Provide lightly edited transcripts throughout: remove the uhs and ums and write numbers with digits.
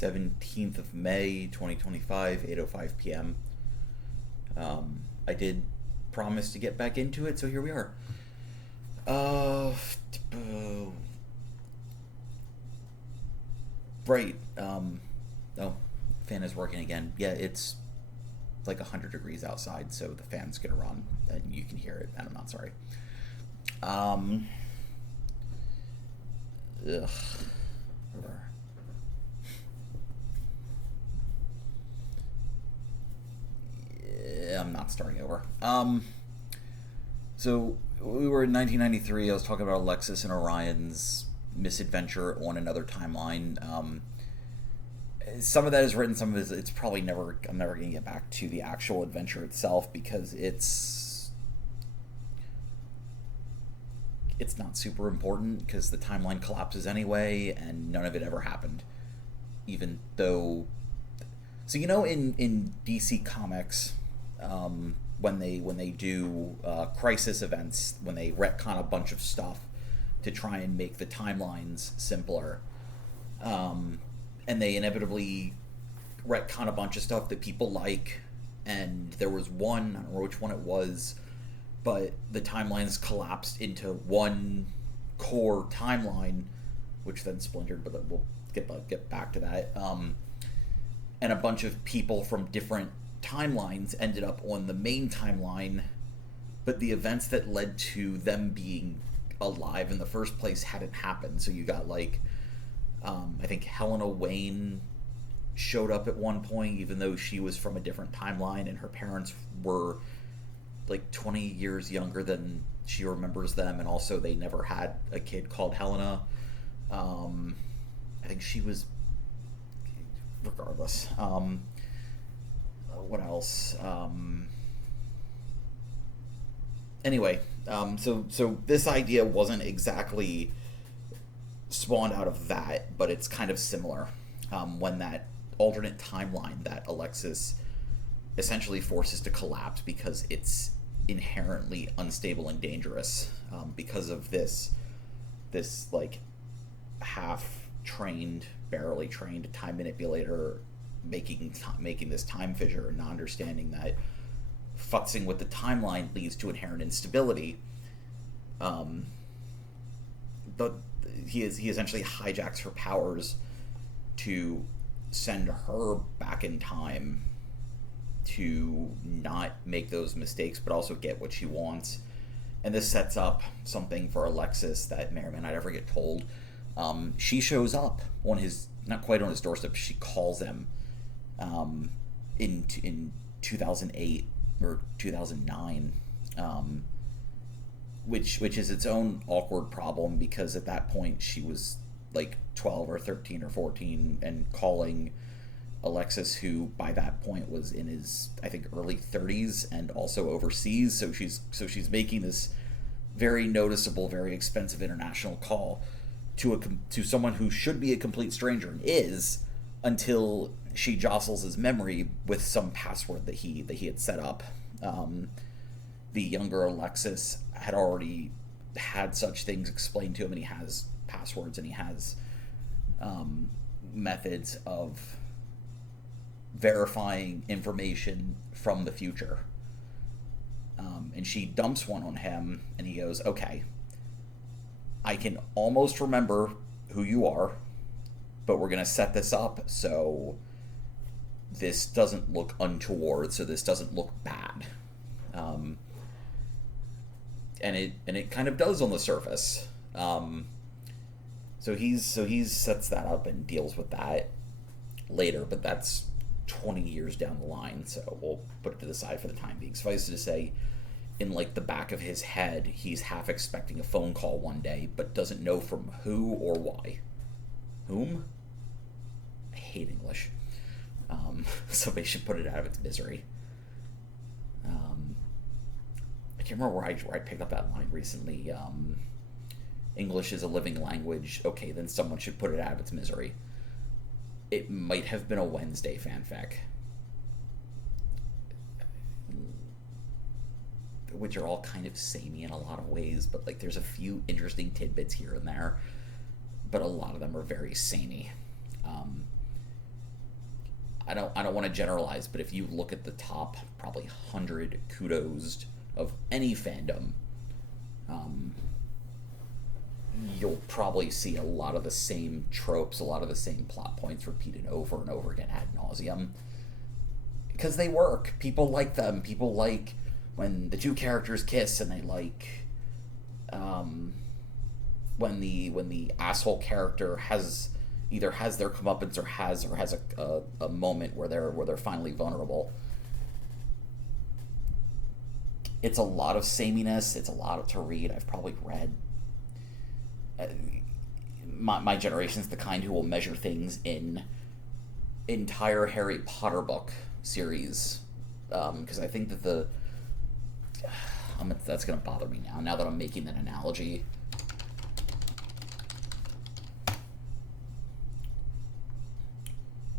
17th of May, 2025, 8:05 p.m. I did promise to get back into it, so here we are. Uh, right. Oh, fan is working again. Yeah, it's like 100 degrees outside, so the fan's gonna run, and you can hear it, and I'm not sorry. Um, ugh. Yeah, I'm not starting over. So we were in 1993. I was talking about Alexis and Orion's misadventure on another timeline. Some of that is written. Some of it is, it's probably never. I'm never going to get back to the actual adventure itself because it's not super important because the timeline collapses anyway, and none of it ever happened. Even though, so in DC Comics, when they do crisis events, when they retcon a bunch of stuff to try and make the timelines simpler, and they inevitably retcon a bunch of stuff that people like. And there was one, I don't know which one it was, but the timelines collapsed into one core timeline, which then splintered. But we'll get back to that. And a bunch of people from different timelines ended up on the main timeline, but the events that led to them being alive in the first place hadn't happened. So you got like, I think Helena Wayne showed up at one point, even though she was from a different timeline, and her parents were like 20 years younger than she remembers them, and also they never had a kid called Helena. I think she was, regardless. What else? Anyway, so this idea wasn't exactly spawned out of that, but it's kind of similar. When that alternate timeline that Alexis essentially forces to collapse because it's inherently unstable and dangerous, because of this like half trained, barely trained time manipulator making this time fissure and not understanding that futzing with the timeline leads to inherent instability. But he essentially hijacks her powers to send her back in time to not make those mistakes, but also get what she wants. And this sets up something for Alexis that may or may not ever get told. She shows up on his, not quite on his doorstep. She calls him in 2008 or 2009, which is its own awkward problem because at that point she was like 12 or 13 or 14 and calling Alexis, who by that point was in his, I think, early 30s and also overseas. So she's making this very noticeable, very expensive international call to someone who should be a complete stranger and is, until she jostles his memory with some password that he had set up. The younger Alexis had already had such things explained to him, and he has passwords and he has methods of verifying information from the future. And she dumps one on him, and he goes, "Okay, I can almost remember who you are, but we're going to set this up so this doesn't look untoward, so this doesn't look bad." And it kind of does on the surface. So he sets that up and deals with that later, but that's 20 years down the line, so we'll put it to the side for the time being. Suffice it to say, in like the back of his head, he's half expecting a phone call one day, but doesn't know from who or why. Whom? I hate English. Somebody should put it out of its misery. I can't remember where I picked up that line recently. English is a living language. Okay, then someone should put it out of its misery. It might have been a Wednesday fanfic, which are all kind of samey in a lot of ways, but like there's a few interesting tidbits here and there, but a lot of them are very samey. I don't want to generalize, but if you look at the top probably 100 kudos of any fandom, um, you'll probably see a lot of the same tropes, a lot of the same plot points repeated over and over again ad nauseum. Because they work. People like them. People like when the two characters kiss, and they like when the asshole character has either has their comeuppance or has a moment where they're finally vulnerable. It's a lot of sameness. It's a lot to read. I've probably read. My generation's the kind who will measure things in entire Harry Potter book series, because I think that that's going to bother me now that I'm making that analogy.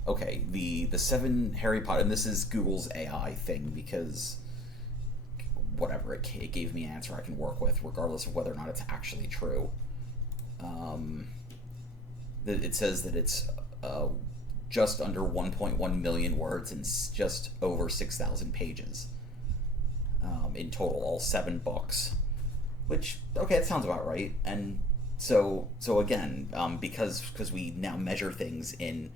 Okay, the 7 Harry Potter, and this is Google's AI thing, because whatever, it gave me an answer I can work with regardless of whether or not it's actually true. It says that it's just under 1.1 million words and just over 6,000 pages in total, all 7 books. Which, okay, that sounds about right. And so again, because we now measure things in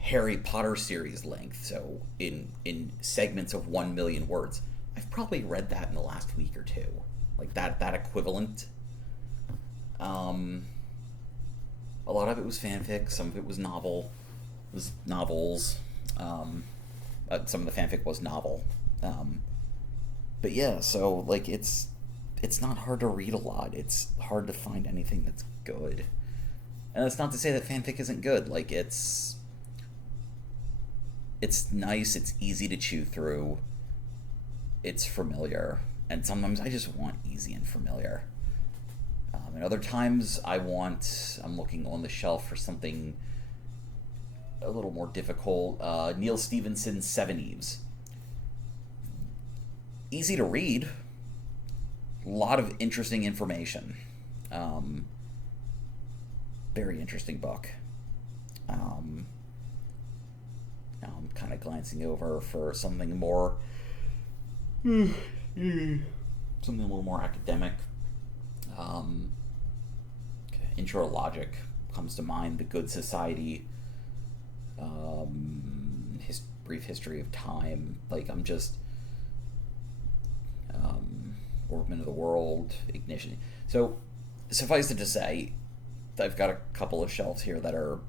Harry Potter series length, so in segments of 1 million words, I've probably read that in the last week or two, like that equivalent. A lot of it was fanfic, some of it was novels. Some of the fanfic was novel. But yeah, so like it's not hard to read a lot. It's hard to find anything that's good. And that's not to say that fanfic isn't good. Like it's nice, it's easy to chew through. It's familiar, and sometimes I just want easy and familiar. And other times I'm looking on the shelf for something a little more difficult. Neil Stephenson's Seven Eves. Easy to read. A lot of interesting information. Very interesting book. Now I'm kind of glancing over for something more... something a little more academic. Intro to Logic comes to mind. The Good Society, Brief History of Time. Like, I'm just Workmen of the World, Ignition. So suffice it to say, I've got a couple of shelves here that are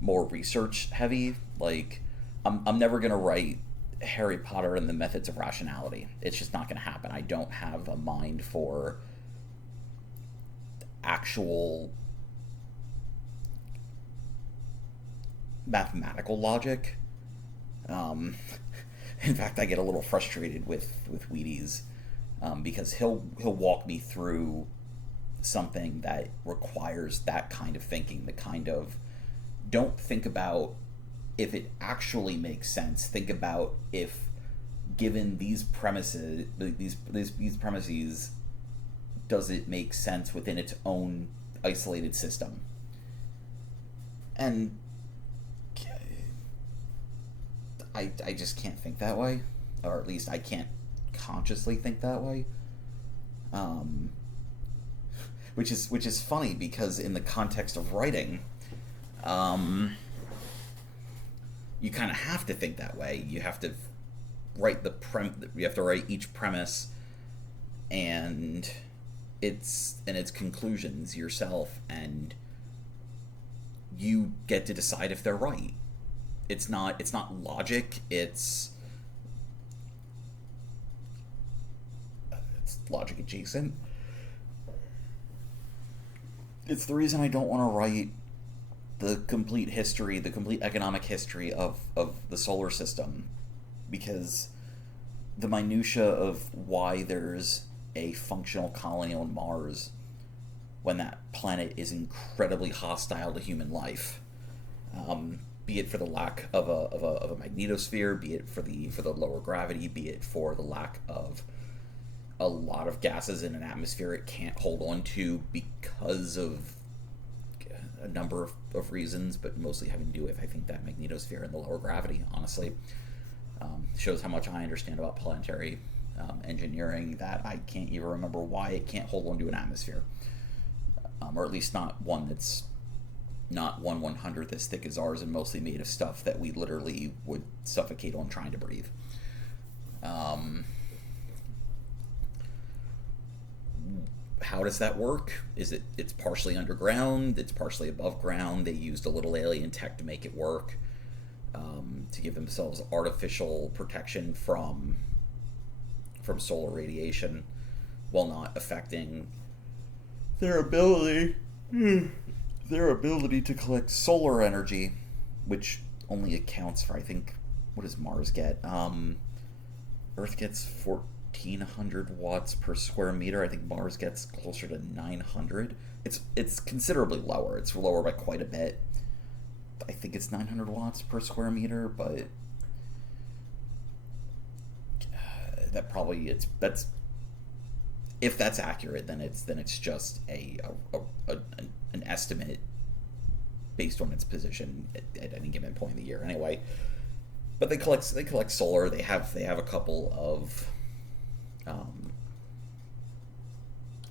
more research heavy. Like, I'm never gonna write Harry Potter and the Methods of Rationality. It's just not gonna happen. I don't have a mind for actual mathematical logic. In fact, I get a little frustrated with Wheaties, because he'll walk me through something that requires that kind of thinking, the kind of, don't think about if it actually makes sense, think about if, given these premises, these premises, does it make sense within its own isolated system? And I just can't think that way, or at least I can't consciously think that way. Which is funny, because in the context of writing, you kind of have to think that way. You have to write you have to write each premise and its conclusions yourself, and you get to decide if they're right. It's not logic, it's logic adjacent. It's the reason I don't want to write the complete history, the complete economic history of the solar system, because the minutia of why there's a functional colony on Mars when that planet is incredibly hostile to human life, be it for the lack of a magnetosphere, be it for the lower gravity, be it for the lack of a lot of gases in an atmosphere it can't hold on to because of a number of reasons, but mostly having to do with, I think, that magnetosphere and the lower gravity, honestly. Shows how much I understand about planetary engineering, that I can't even remember why it can't hold onto an atmosphere. Or at least not one that's not 1/100th as thick as ours and mostly made of stuff that we literally would suffocate on trying to breathe. How does that work? It's partially underground, it's partially above ground. They used a little alien tech to make it work, to give themselves artificial protection from solar radiation while not affecting their ability to collect solar energy, which only accounts for, I think, what does Mars get? Earth gets 1,400 watts per square meter. I think Mars gets closer to 900. It's considerably lower. It's lower by quite a bit. I think it's 900 watts per square meter, but that's if that's accurate, then it's just an estimate based on its position at any given point in the year. Anyway, but they collect solar. They have a couple of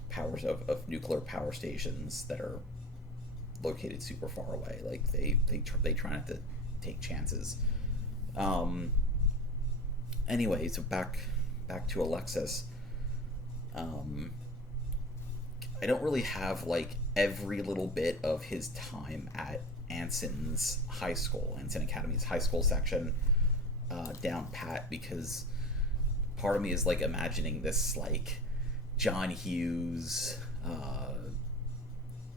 powers of nuclear power stations that are located super far away. Like they try not to take chances. Anyway, so back to Alexis. I don't really have like every little bit of his time at Anson's high school, Anson Academy's high school section, down pat, because part of me is like imagining this like John Hughes,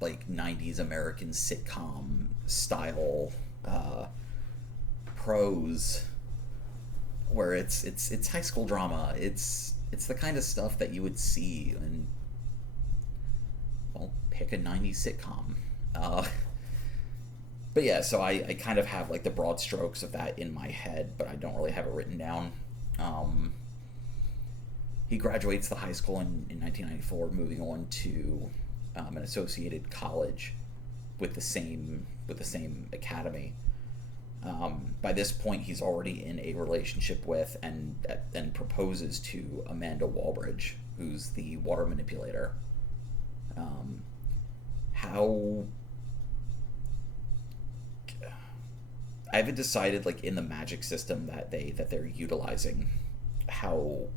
like 90s American sitcom style prose, where it's high school drama. It's the kind of stuff that you would see in, well, pick a 90s sitcom. But yeah, so I kind of have like the broad strokes of that in my head, but I don't really have it written down. He graduates the high school in 1994, moving on to an associated college with the same academy. By this point, he's already in a relationship with and proposes to Amanda Walbridge, who's the water manipulator. How I haven't decided, like, in the magic system that they're utilizing, how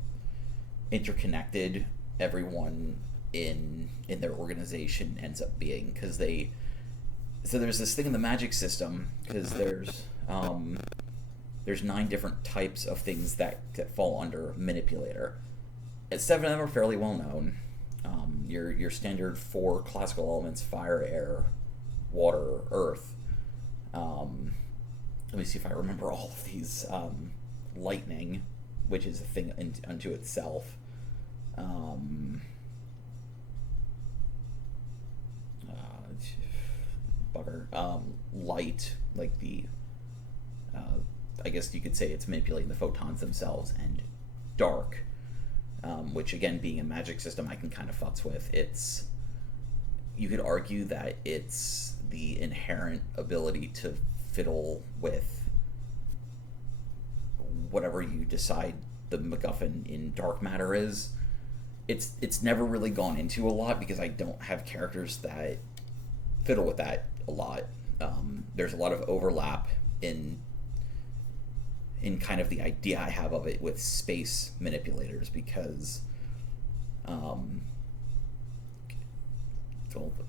interconnected everyone in their organization ends up being, because there's this thing in the magic system, because there's 9 different types of things that fall under manipulator. 7 of them are fairly well known. Your standard 4 classical elements: fire, air, water, earth. Let me see if I remember all of these. Lightning, which is a thing unto itself. Light, like the I guess you could say it's manipulating the photons themselves, and dark, which, again, being a magic system, I can kind of futz with. You could argue that it's the inherent ability to fiddle with whatever you decide the MacGuffin in dark matter is. It's never really gone into a lot, because I don't have characters that fiddle with that a lot. There's a lot of overlap in kind of the idea I have of it with space manipulators, because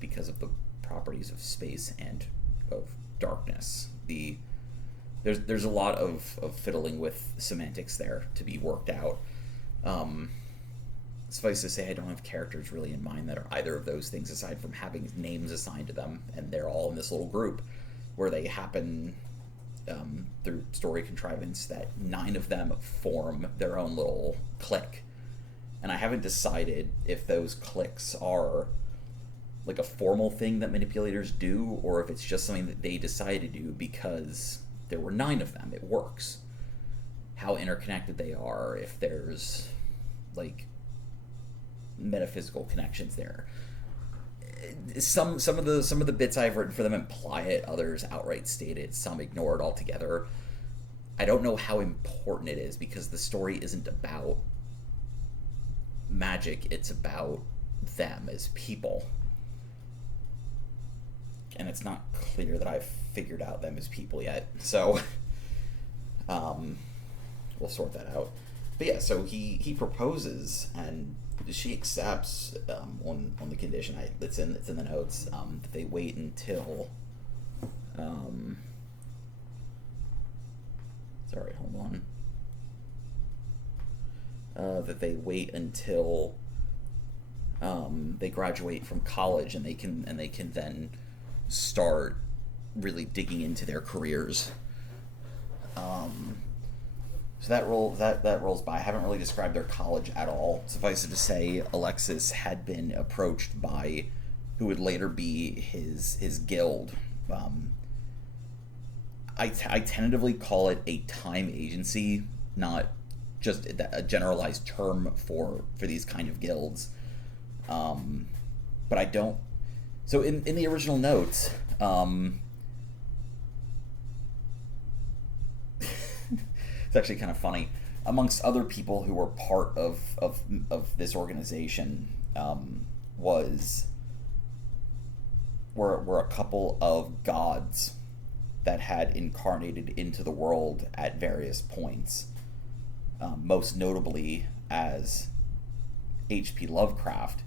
because of the properties of space and of darkness. There's a lot of fiddling with semantics there to be worked out. Suffice to say, I don't have characters really in mind that are either of those things, aside from having names assigned to them, and they're all in this little group where they happen, through story contrivance, that 9 of them form their own little clique. And I haven't decided if those cliques are like a formal thing that manipulators do, or if it's just something that they decide to do because there were 9 of them. It works. How interconnected they are, if there's like metaphysical connections there. Some of the bits I've written for them imply it, others outright state it, some ignore it altogether. I don't know how important it is because the story isn't about magic, it's about them as people. And it's not clear that I've figured out them as people yet. So we'll sort that out. But yeah, so he proposes and she accepts on the condition it's in the notes that they wait until sorry, hold on. That they wait until they graduate from college and they can then start really digging into their careers. So that rolls by. I haven't really described their college at all. Suffice it to say, Alexis had been approached by who would later be his guild. I tentatively call it a time agency, not just a generalized term for these kind of guilds. But I don't. So in the original notes, it's actually kind of funny. Amongst other people who were part of this organization, were a couple of gods that had incarnated into the world at various points. Most notably as H.P. Lovecraft,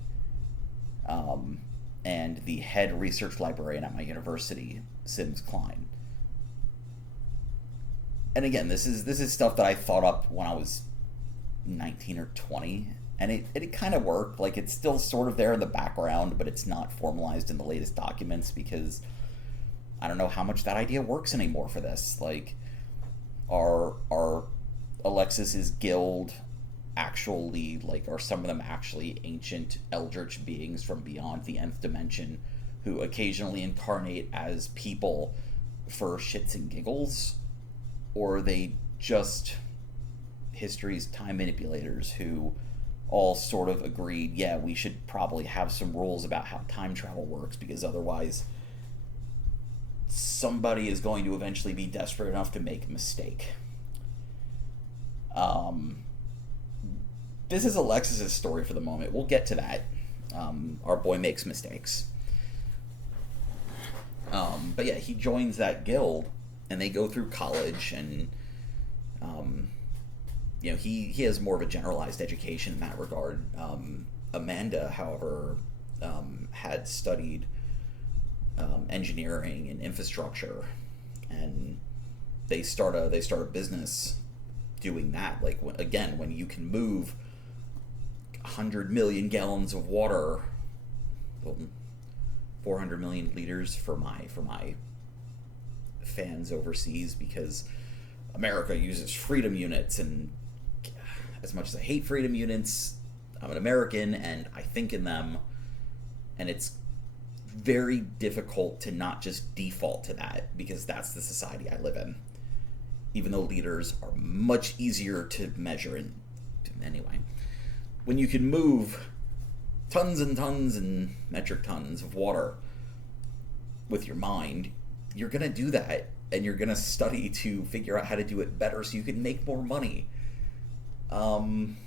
and the head research librarian at my university, Sims Klein. And again, this is stuff that I thought up when I was 19 or 20, and it kind of worked. Like, it's still sort of there in the background, but it's not formalized in the latest documents because I don't know how much that idea works anymore for this. Like, are Alexis's guild actually, like, are some of them actually ancient eldritch beings from beyond the nth dimension who occasionally incarnate as people for shits and giggles? Or are they just history's time manipulators who all sort of agreed, yeah, we should probably have some rules about how time travel works because otherwise somebody is going to eventually be desperate enough to make a mistake. This is Alexis's story for the moment. We'll get to that. Our boy makes mistakes. But yeah, he joins that guild, and they go through college, and he has more of a generalized education in that regard. Amanda, however, had studied engineering and infrastructure, and they start a business doing that. Like, when you can move 100 million gallons of water, 400 million liters for my fans overseas, because America uses freedom units, and as much as I hate freedom units, I'm an American and I think in them, and it's very difficult to not just default to that because that's the society I live in, even though liters are much easier to measure in. Anyway, when you can move tons and tons and metric tons of water with your mind, you're going to do that, and you're going to study to figure out how to do it better so you can make more money. And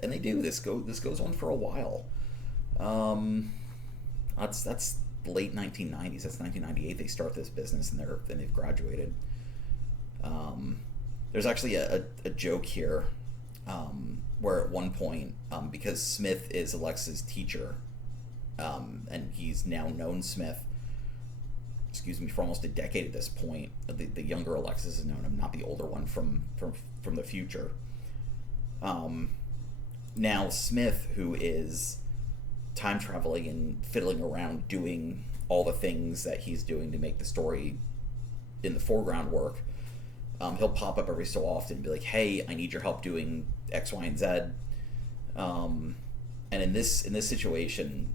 they do. This goes on for a while. That's late 1990s. That's 1998. They start this business, and they've graduated. There's actually a joke here, where at one point, because Smith is Alexis's teacher, and he's now known Smith, for almost a decade at this point. The younger Alexis has known him, not the older one from the future. Now Smith, who is time traveling and fiddling around doing all the things that he's doing to make the story in the foreground work, he'll pop up every so often and be like, hey, I need your help doing X, Y, and Z. And in this situation,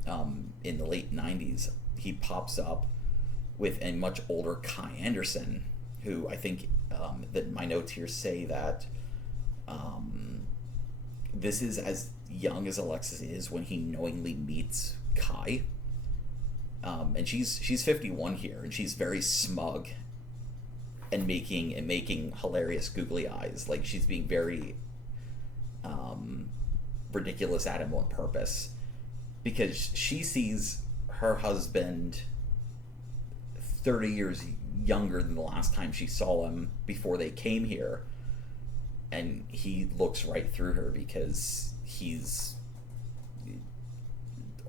in the late 90s, he pops up with a much older Kai Anderson, who I think that my notes here say that this is as young as Alexis is when he knowingly meets Kai. And she's 51 here, and she's very smug and making hilarious googly eyes. Like, she's being very ridiculous at him on purpose, because she sees her husband 30 years younger than the last time she saw him before they came here, and he looks right through her because he's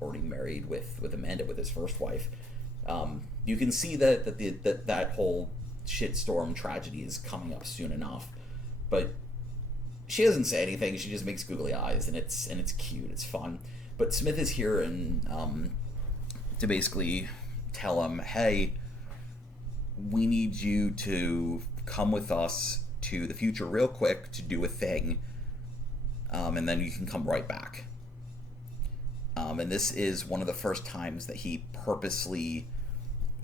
already married with Amanda, with his first wife. You can see that whole shitstorm tragedy is coming up soon enough, but she doesn't say anything. She just makes googly eyes, and it's cute. It's fun. But Smith is here and to basically tell him, hey, we need you to come with us to the future real quick to do a thing, and then you can come right back. And this is one of the first times that he purposely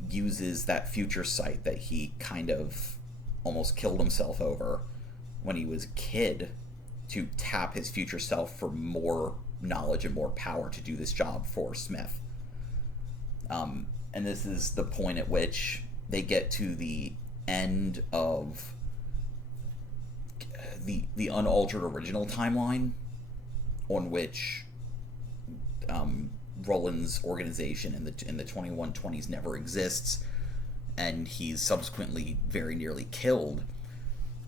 uses that future sight that he kind of almost killed himself over when he was a kid, to tap his future self for more knowledge and more power to do this job for Smith. And this is the point at which they get to the end of the unaltered original timeline, on which Roland's organization in the 2120s never exists, and he's subsequently very nearly killed.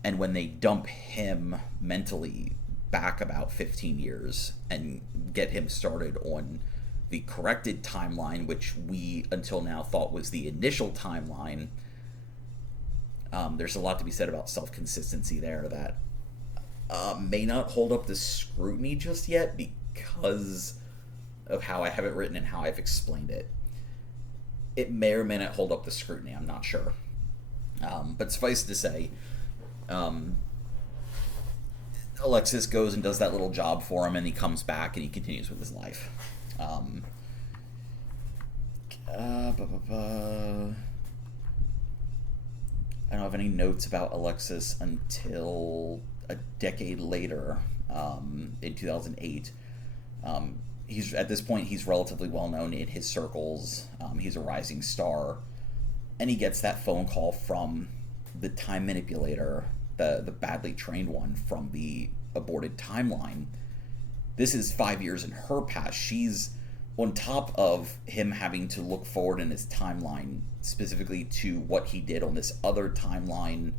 And when they dump him mentally back about 15 years and get him started on the corrected timeline, which we until now thought was the initial timeline, there's a lot to be said about self-consistency there that may not hold up to scrutiny just yet, because of how I have it written and how I've explained it. It may or may not hold up to scrutiny, I'm not sure. But suffice to say, Alexis goes and does that little job for him, and he comes back and he continues with his life. I don't have any notes about Alexis until a decade later, in 2008. He's at this point, he's relatively well known in his circles. He's a rising star, and he gets that phone call from the time manipulator, the badly trained one from the aborted timeline. This is 5 years in her past. She's on top of him having to look forward in his timeline, specifically to what he did on this other timeline,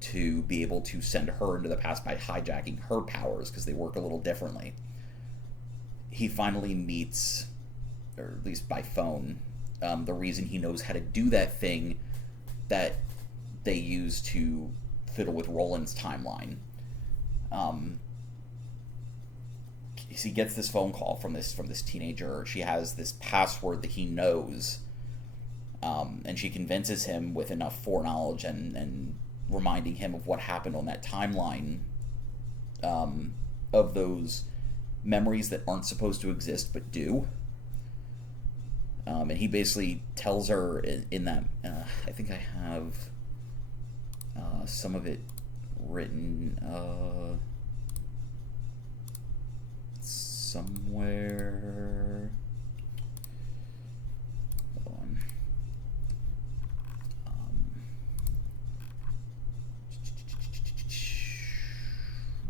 to be able to send her into the past by hijacking her powers, because they work a little differently. He finally meets, or at least by phone, the reason he knows how to do that thing that they use to fiddle with Roland's timeline. He gets this phone call from this teenager. She has this password that he knows, and she convinces him with enough foreknowledge and reminding him of what happened on that timeline, of those memories that aren't supposed to exist but do. And he basically tells her in that, I think I have some of it written somewhere. Hold on.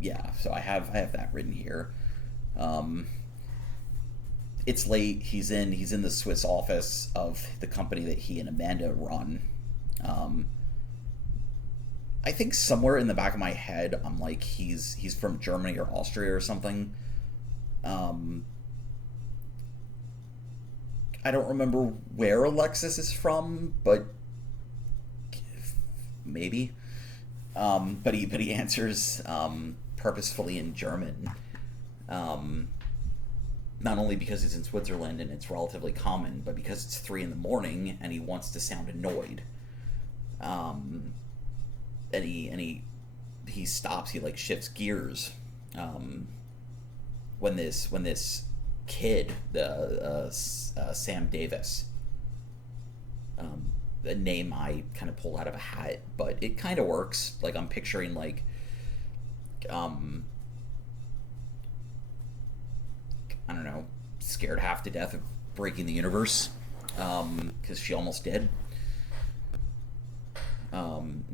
Yeah, so I have that written here. It's late. He's in the Swiss office of the company that he and Amanda run. I think somewhere in the back of my head, I'm like, he's from Germany or Austria or something. I don't remember where Alexis is from, but maybe. But he answers purposefully in German. Not only because he's in Switzerland and it's relatively common, but because it's 3 a.m. and he wants to sound annoyed. And he stops. He like shifts gears. When this kid, Sam Davis, a name I kind of pulled out of a hat, but it kind of works. Like, I'm picturing like I don't know, scared half to death of breaking the universe, because she almost did.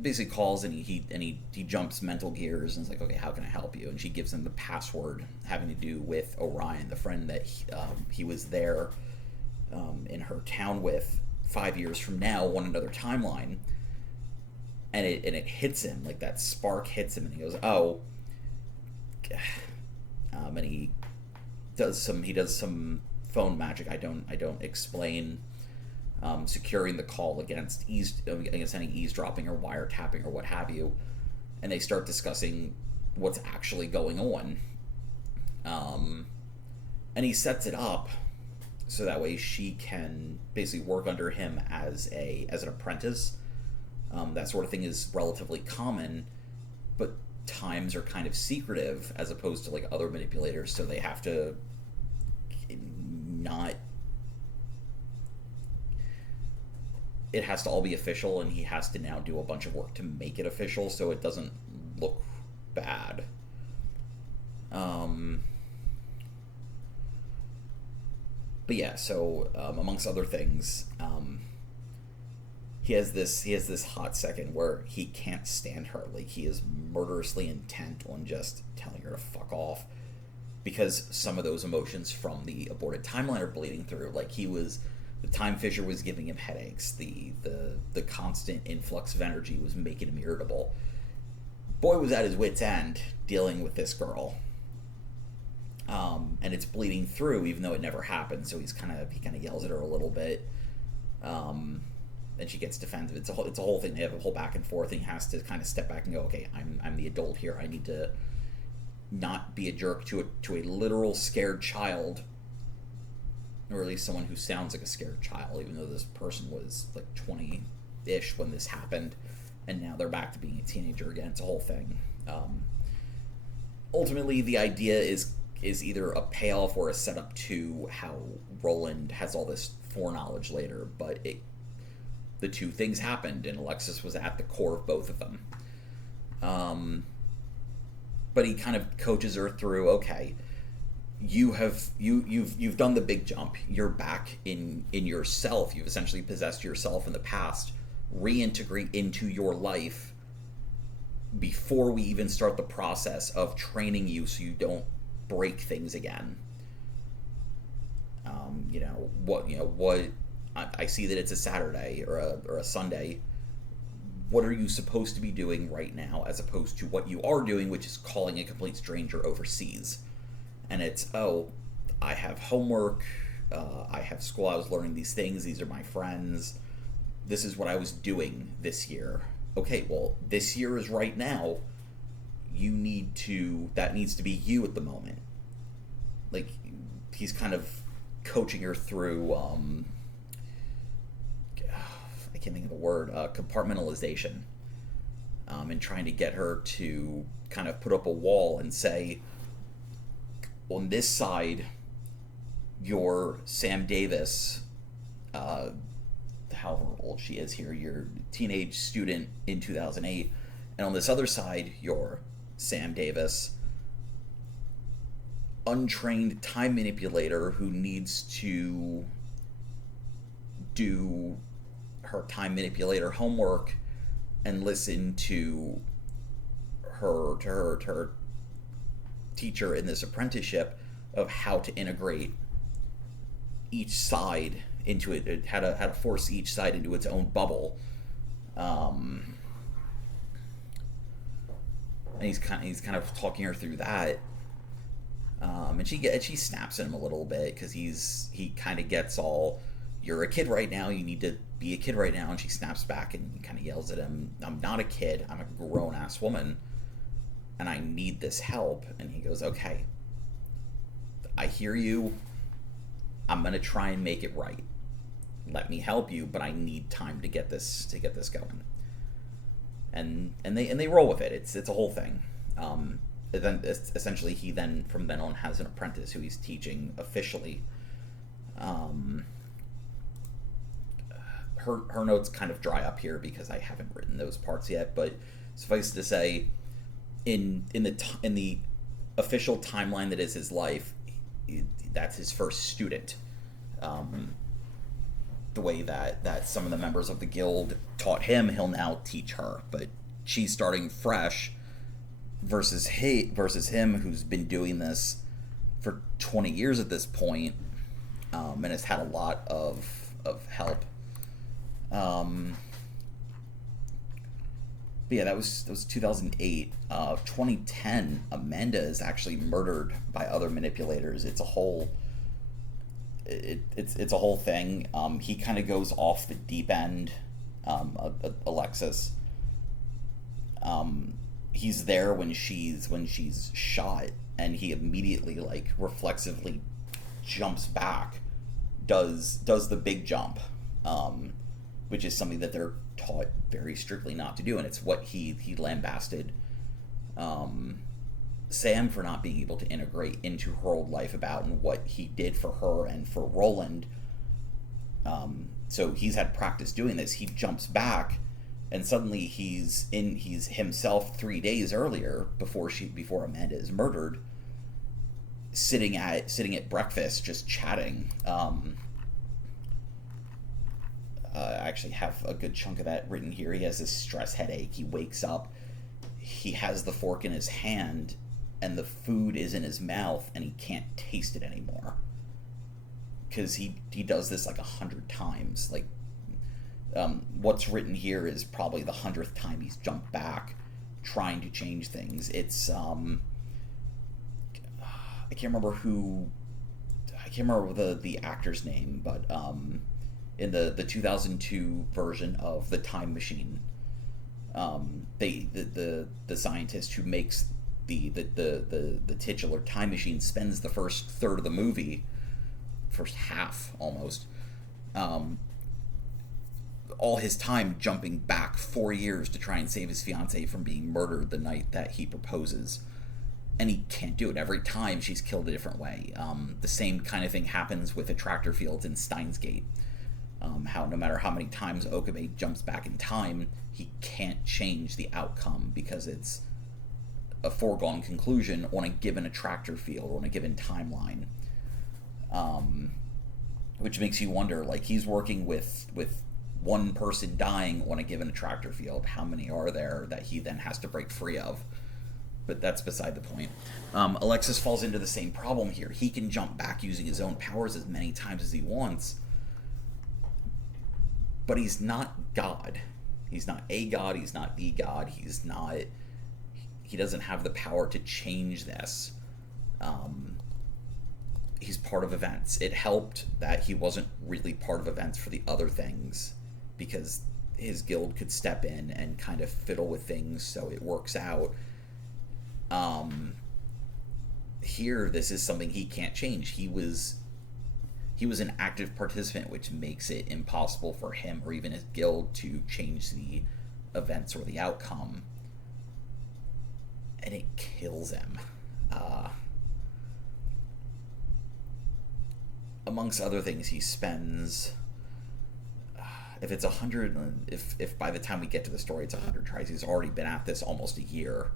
Basically calls and he jumps mental gears and is like, okay, how can I help you? And she gives him the password having to do with Orion, the friend that he was there in her town with 5 years from now, on another timeline. And it hits him, like that spark hits him, and he goes, oh. And he does some phone magic. I don't explain. Securing the call against any eavesdropping or wiretapping or what have you, and they start discussing what's actually going on. And he sets it up so that way she can basically work under him as an apprentice. That sort of thing is relatively common, but times are kind of secretive as opposed to like other manipulators, so they have to not. It has to all be official, and he has to now do a bunch of work to make it official so it doesn't look bad. But yeah, so amongst other things, he has this hot second where he can't stand her. Like, he is murderously intent on just telling her to fuck off, because some of those emotions from the aborted timeline are bleeding through. Like, the time fissure was giving him headaches. The constant influx of energy was making him irritable. Boy was at his wit's end dealing with this girl. And it's bleeding through, even though it never happened. So he kind of yells at her a little bit. And she gets defensive. It's a whole thing. They have a whole back and forth. And he has to kind of step back and go, okay, I'm the adult here. I need to not be a jerk to a literal scared child. Or at least someone who sounds like a scared child, even though this person was like 20-ish when this happened, and now they're back to being a teenager again. It's a whole thing. Ultimately, the idea is either a payoff or a setup to how Roland has all this foreknowledge later, but the two things happened, and Alexis was at the core of both of them. But he kind of coaches her through, okay, you've done the big jump. You're back in yourself. You've essentially possessed yourself in the past. Reintegrate into your life before we even start the process of training you so you don't break things again. What I see that it's a Saturday or a Sunday. What are you supposed to be doing right now, as opposed to what you are doing, which is calling a complete stranger overseas? And it's, oh, I have homework, I have school, I was learning these things, these are my friends, this is what I was doing this year. Okay, well, this year is right now. That needs to be you at the moment. Like, he's kind of coaching her through, I can't think of the word, compartmentalization, and trying to get her to kind of put up a wall and say, on this side, you're Sam Davis, however old she is here, you're a teenage student in 2008, and on this other side, you're Sam Davis, untrained time manipulator who needs to do her time manipulator homework and listen to her teacher in this apprenticeship of how to integrate each side into it, how to force each side into its own bubble. And he's kind of talking her through that. And she snaps at him a little bit, because he kind of gets all, you're a kid right now, you need to be a kid right now, and she snaps back and kind of yells at him, I'm not a kid, I'm a grown-ass woman, and I need this help. And he goes, okay, I hear you, I'm gonna try and make it right, let me help you, but I need time to get this going. And they roll with it. It's a whole thing. Then essentially he then from then on has an apprentice who he's teaching officially. Her notes kind of dry up here because I haven't written those parts yet, but suffice to say, in the official timeline that is his life, that's his first student. Um, the way that some of the members of the guild taught him, he'll now teach her. But she's starting fresh versus him, who's been doing this for 20 years at this point, and has had a lot of help. But yeah, that was 2008. 2010, Amanda is actually murdered by other manipulators. It's a whole thing. He kind of goes off the deep end. Alexis. He's there when she's shot, and he immediately, like, reflexively jumps back, does the big jump, which is something that they're taught very strictly not to do, and it's what he lambasted Sam for not being able to integrate into her old life about, and what he did for her and for Roland. So he's had practice doing this. He jumps back, and suddenly he's himself 3 days earlier, before Amanda is murdered, sitting at breakfast, just chatting. I actually have a good chunk of that written here. He has this stress headache. He wakes up. He has the fork in his hand, and the food is in his mouth, and he can't taste it anymore. Because he does this like 100 times. Like, what's written here is probably the 100th time he's jumped back, trying to change things. It's I can't remember the actor's name, but in the 2002 version of The Time Machine, the scientist who makes the titular time machine spends the first third of the movie, first half almost, all his time jumping back 4 years to try and save his fiancée from being murdered the night that he proposes. And he can't do it. Every time she's killed a different way. The same kind of thing happens with attractor fields in Steins Gate. How no matter how many times Okabe jumps back in time, he can't change the outcome because it's a foregone conclusion on a given attractor field, on a given timeline. Which makes you wonder, like, he's working with one person dying on a given attractor field. How many are there that he then has to break free of? But that's beside the point. Alexis falls into the same problem here. He can jump back using his own powers as many times as he wants, but he's not God. He's not a God. He's not the God. He doesn't have the power to change this. He's part of events. It helped that he wasn't really part of events for the other things, because his guild could step in and kind of fiddle with things so it works out. Here, this is something he can't change. He was an active participant, which makes it impossible for him or even his guild to change the events or the outcome. And it kills him. Amongst other things, he spends, if it's 100, if by the time we get to the story it's 100 tries, he's already been at this almost a year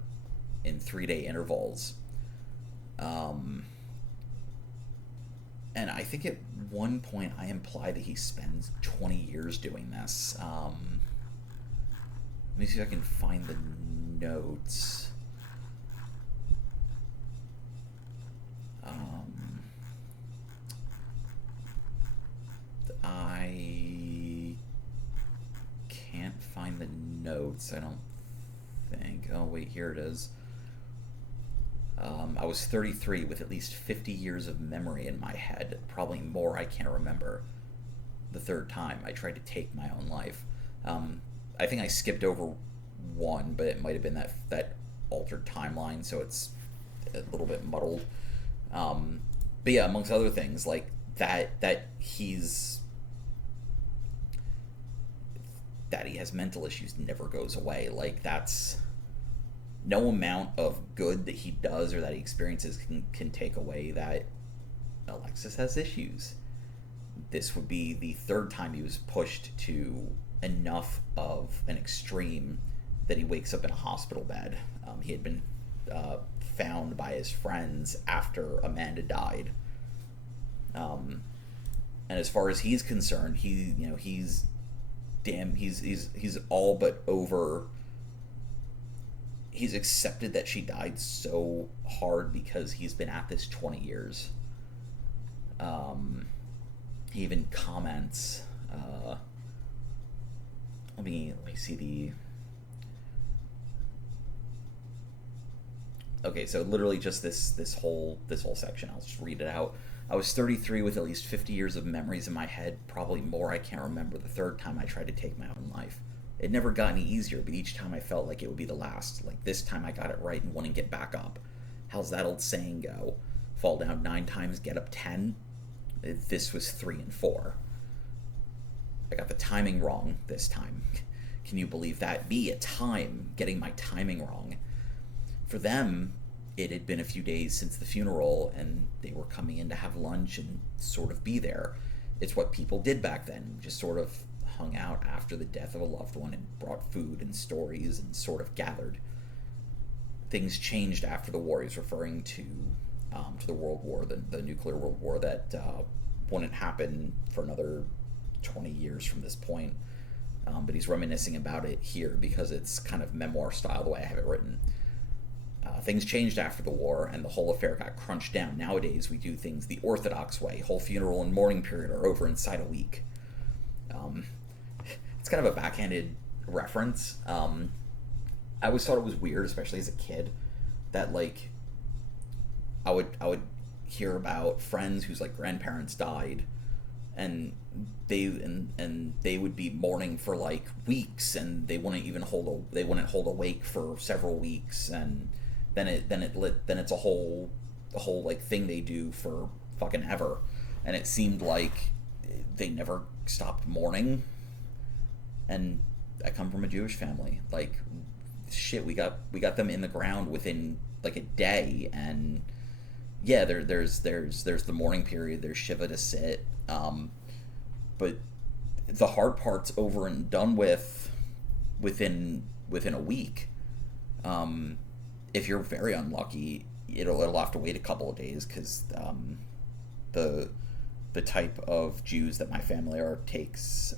in 3-day intervals. And I think at one point I imply that he spends 20 years doing this. Let me see if I can find the notes. I can't find the notes, I don't think. Oh, wait, here it is. I was 33 with at least 50 years of memory in my head. Probably more, I can't remember. The third time I tried to take my own life. I think I skipped over one, but it might have been that altered timeline, so it's a little bit muddled. But yeah, amongst other things, like that he has mental issues never goes away. Like, that's no amount of good that he does or that he experiences can take away that Alexis has issues. This would be the third time he was pushed to enough of an extreme that he wakes up in a hospital bed. He had been found by his friends after Amanda died. Um, and as far as he's concerned, he's all but over. He's accepted that she died so hard because he's been at this 20 years. He even comments. Let me see the. Okay, so literally just this whole section. I'll just read it out. I was 33 with at least 50 years of memories in my head, probably more. I can't remember the third time I tried to take my own life. It never got any easier, but each time I felt like it would be the last. Like this time I got it right and wouldn't get back up. How's that old saying go? Fall down 9 times, get up 10? This was 3 and 4. I got the timing wrong this time. Can you believe that? Me, a time, getting my timing wrong. For them, it had been a few days since the funeral, and they were coming in to have lunch and sort of be there. It's what people did back then, just sort of hung out after the death of a loved one and brought food and stories and sort of gathered. Things changed after the war. He's referring to the World War, the nuclear World War that wouldn't happen for another 20 years from this point. But he's reminiscing about it here because it's kind of memoir style the way I have it written. Things changed after the war, and the whole affair got crunched down. Nowadays, we do things the orthodox way. Whole funeral and mourning period are over inside a week. It's kind of a backhanded reference. I always thought it was weird, especially as a kid, that like I would hear about friends whose like grandparents died, and they would be mourning for like weeks, and they wouldn't hold a wake for several weeks, and then it's a whole like thing they do for fucking ever, and it seemed like they never stopped mourning. And I come from a Jewish family. Like shit, we got them in the ground within like a day, and yeah, there's the mourning period. There's shiva to sit, but the hard part's over and done with within a week. If you're very unlucky, it'll have to wait a couple of days because the type of Jews that my family are takes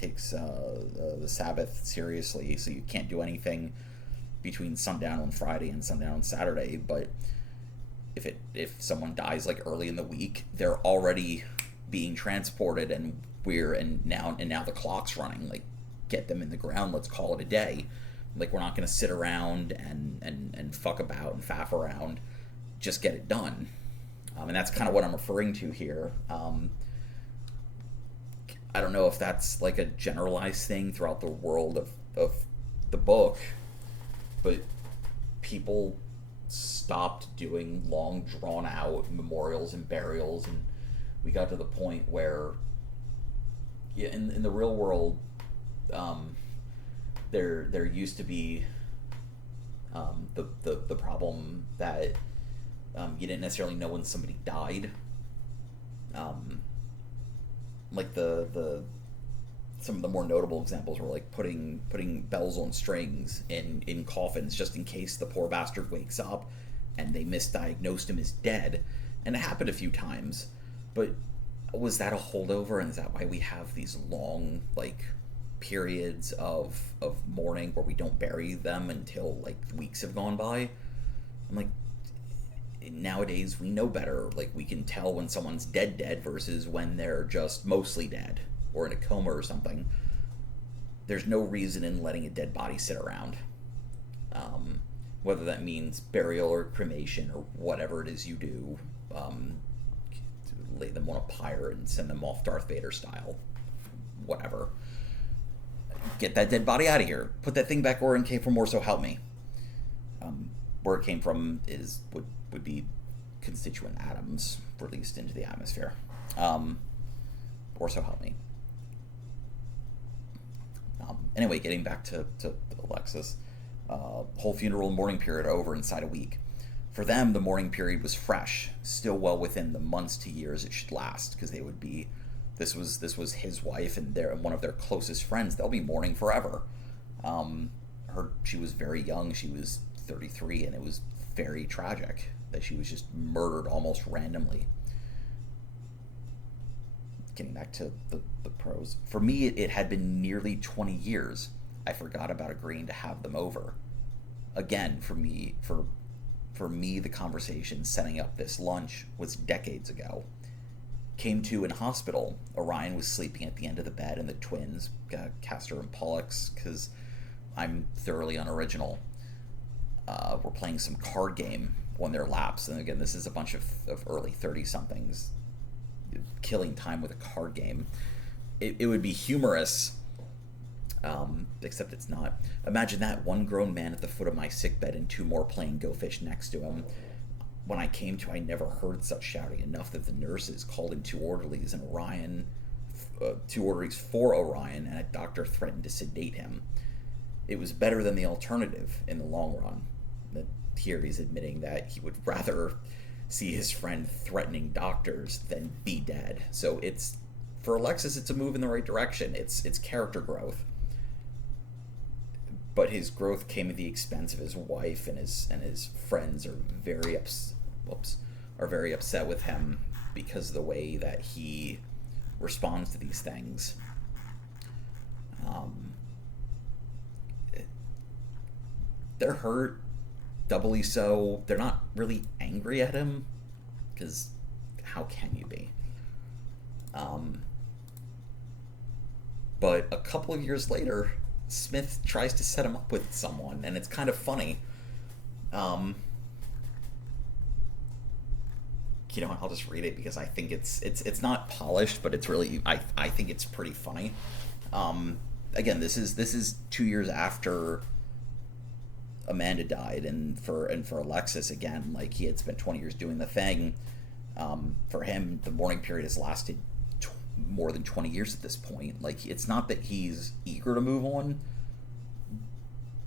the Sabbath seriously, so you can't do anything between sundown on Friday and sundown on Saturday. But if someone dies like early in the week, they're already being transported, and now the clock's running. Like, get them in the ground. Let's call it a day. Like, we're not going to sit around and fuck about and faff around. Just get it done. And that's kind of what I'm referring to here. I don't know if that's like a generalized thing throughout the world of the book, but people stopped doing long drawn out memorials and burials, and we got to the point where in the real world, there used to be the problem that you didn't necessarily know when somebody died. Like some of the more notable examples were like putting bells on strings in coffins just in case the poor bastard wakes up and they misdiagnosed him as dead. And it happened a few times, but was that a holdover, and is that why we have these long like periods of mourning where we don't bury them until like weeks have gone by? I'm like, nowadays we know better. Like, we can tell when someone's dead versus when they're just mostly dead or in a coma or something. There's no reason in letting a dead body sit around, whether that means burial or cremation or whatever it is you do. Lay them on a pyre and send them off Darth Vader style, whatever. Get that dead body out of here. Put that thing back where it came from, or so help me. Where it came from would be constituent atoms released into the atmosphere. Or so help me. Anyway, getting back to Alexis. Whole funeral and mourning period are over inside a week. For them, the mourning period was fresh, still well within the months to years it should last, because they would be. This was his wife and one of their closest friends. They'll be mourning forever. She was very young. She was 33, and it was very tragic that she was just murdered almost randomly. getting back to the pros. For me, it had been nearly 20 years. I forgot about agreeing to have them over. Again, for me, the conversation setting up this lunch was decades ago. Came to in hospital. Orion was sleeping at the end of the bed, and the twins, Castor and Pollux, because I'm thoroughly unoriginal, were playing some card game on their laps. And again, this is a bunch of early 30-somethings killing time with a card game. It would be humorous, except it's not. Imagine that, one grown man at the foot of my sickbed and two more playing Go Fish next to him. When I came to, I never heard such shouting, enough that the nurses called in two orderlies for Orion, and a doctor threatened to sedate him. It was better than the alternative in the long run. Here he's admitting that he would rather see his friend threatening doctors than be dead. So for Alexis, it's a move in the right direction. It's character growth. But his growth came at the expense of his wife, and his friends are very upset with him because of the way that he responds to these things. They're hurt, doubly so. They're not really angry at him, because how can you be? But a couple of years later, Smith tries to set him up with someone, and it's kind of funny. I'll just read it because I think it's not polished, but it's really, I think it's pretty funny. Again, this is 2 years after Amanda died, and for Alexis, again, like, he had spent 20 years doing the thing. For him, the mourning period has lasted more than 20 years at this point. Like, it's not that he's eager to move on,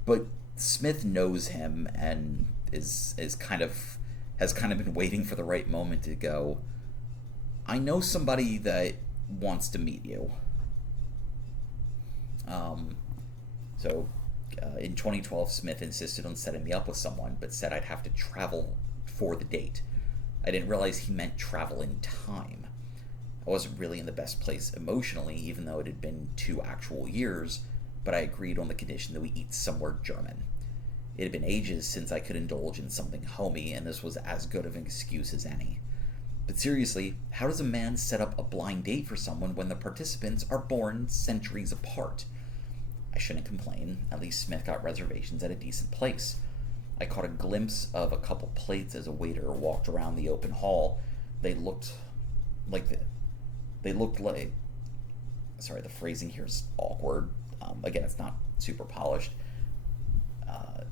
but Smith knows him and has kind of been waiting for the right moment to go, I know somebody that wants to meet you. In 2012, Smith insisted on setting me up with someone, but said I'd have to travel for the date. I didn't realize he meant travel in time. I wasn't really in the best place emotionally, even though it had been 2 actual years, but I agreed on the condition that we eat somewhere German. It had been ages since I could indulge in something homey, and this was as good of an excuse as any. But seriously, how does a man set up a blind date for someone when the participants are born centuries apart? I shouldn't complain. At least Smith got reservations at a decent place. I caught a glimpse of a couple plates as a waiter walked around the open hall. They looked like... Sorry, the phrasing here is awkward. Again, it's not super polished.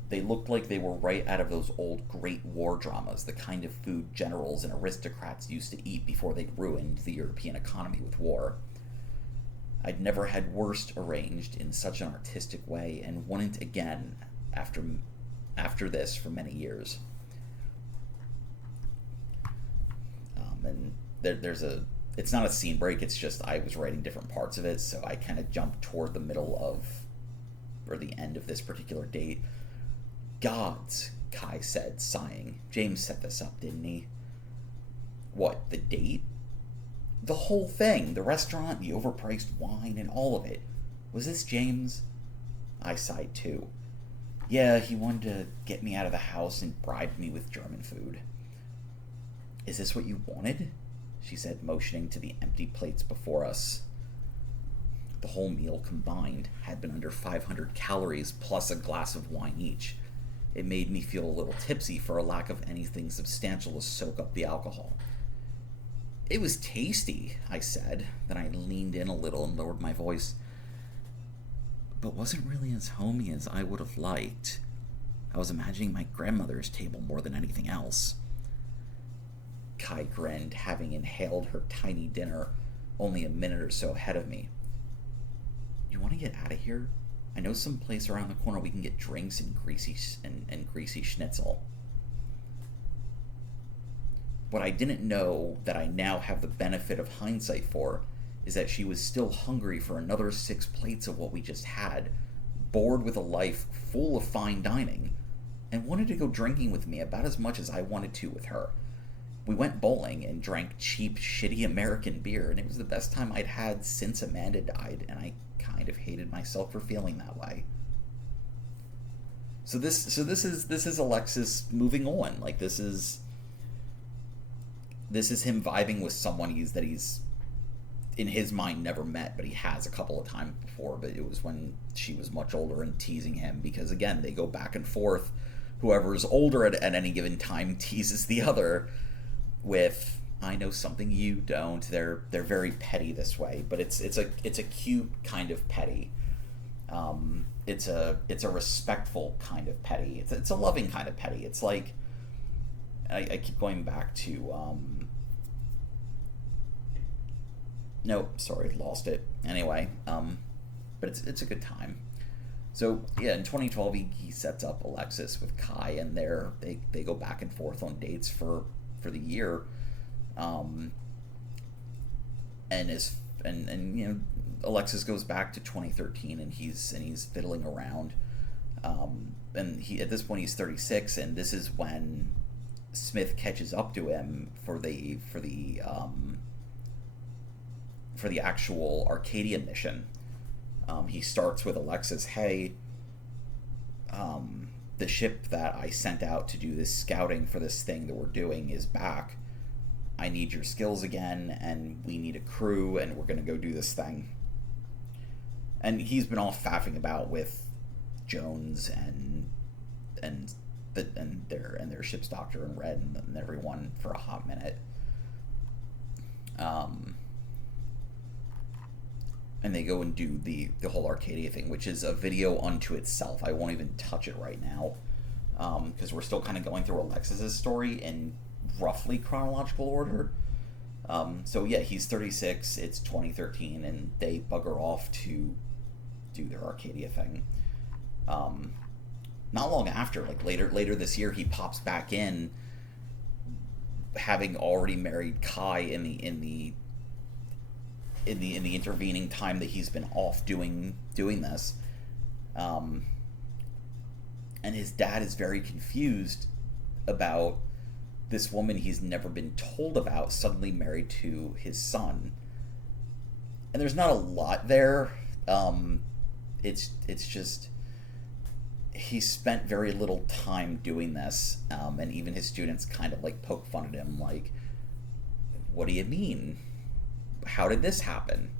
They looked like they were right out of those old Great War dramas, the kind of food generals and aristocrats used to eat before they ruined the European economy with war. I'd never had wurst arranged in such an artistic way, and wouldn't again after this for many years. And there's it's not a scene break, it's just I was writing different parts of it, so I kind of jumped toward the middle or the end of this particular date. Gods, Kai said, sighing. James set this up, didn't he? What, the date? The whole thing, the restaurant, the overpriced wine, and all of it. Was this James? I sighed too. Yeah, he wanted to get me out of the house and bribed me with German food. Is this what you wanted? She said, motioning to the empty plates before us. The whole meal combined had been under 500 calories plus a glass of wine each. It made me feel a little tipsy for a lack of anything substantial to soak up the alcohol. It was tasty, I said. Then I leaned in a little and lowered my voice. But wasn't really as homey as I would have liked. I was imagining my grandmother's table more than anything else. Kai grinned, having inhaled her tiny dinner only a minute or so ahead of me. You want to get out of here? I know some place around the corner we can get drinks and greasy schnitzel. What I didn't know that I now have the benefit of hindsight for is that she was still hungry for another 6 plates of what we just had, bored with a life full of fine dining, and wanted to go drinking with me about as much as I wanted to with her. we went bowling and drank cheap, shitty American beer, and it was the best time I'd had since Amanda died, and I kind of hated myself for feeling that way. So this is Alexis moving on. Like this is him vibing with someone he's in his mind never met, but he has a couple of times before. But it was when she was much older and teasing him, because again they go back and forth. Whoever's older at any given time teases the other with, I know something you don't. They're very petty this way, but it's a cute kind of petty. It's a respectful kind of petty. It's a loving kind of petty. It's like, I keep going back to nope, sorry, lost it. Anyway, but it's a good time. So yeah, in 2012 he sets up Alexis with Kai, and they go back and forth on dates for the year, and you know, Alexis goes back to 2013, and he's fiddling around, and he at this point he's 36, and this is when Smith catches up to him for the actual Arcadia mission. He starts with Alexis, hey, the ship that I sent out to do this scouting for this thing that we're doing is back. I need your skills again, and we need a crew, and we're going to go do this thing. And he's been all faffing about with Jones and their ship's doctor and Red and everyone for a hot minute. And they go and do the whole Arcadia thing, which is a video unto itself. I won't even touch it right now, because we're still kind of going through Alexis's story in roughly chronological order. So yeah, he's 36, it's 2013, and they bugger off to do their Arcadia thing. Not long after, like later this year, he pops back in, having already married Kai in the intervening time that he's been off doing this, and his dad is very confused about this woman he's never been told about suddenly married to his son. And there's not a lot there. It's just he spent very little time doing this, and even his students kind of like poke fun at him, like, what do you mean? How did this happen?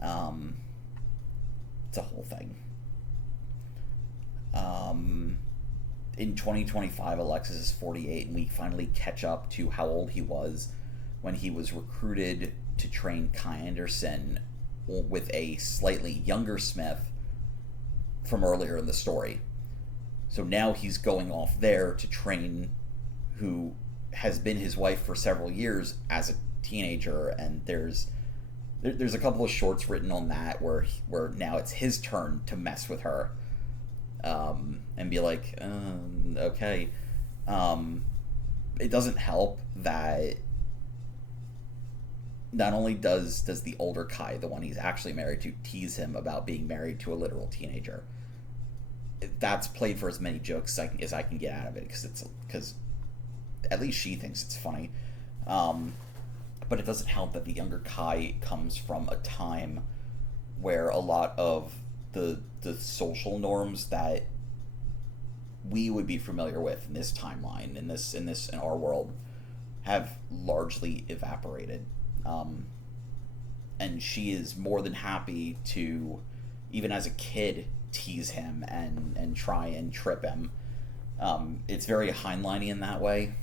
It's a whole thing. In 2025, Alexis is 48, and we finally catch up to how old he was when he was recruited to train Kai Anderson with a slightly younger Smith from earlier in the story. So now he's going off there to train who has been his wife for several years as a teenager, and there's a couple of shorts written on that where now it's his turn to mess with her, and be like, okay. It doesn't help that not only does the older Kai, the one he's actually married to, tease him about being married to a literal teenager. That's played for as many jokes as I can get out of it, because at least she thinks it's funny. But it doesn't help that the younger Kai comes from a time where a lot of the social norms that we would be familiar with in this timeline, in our world, have largely evaporated. And she is more than happy to, even as a kid, tease him and try and trip him. It's very Heinlein-y in that way.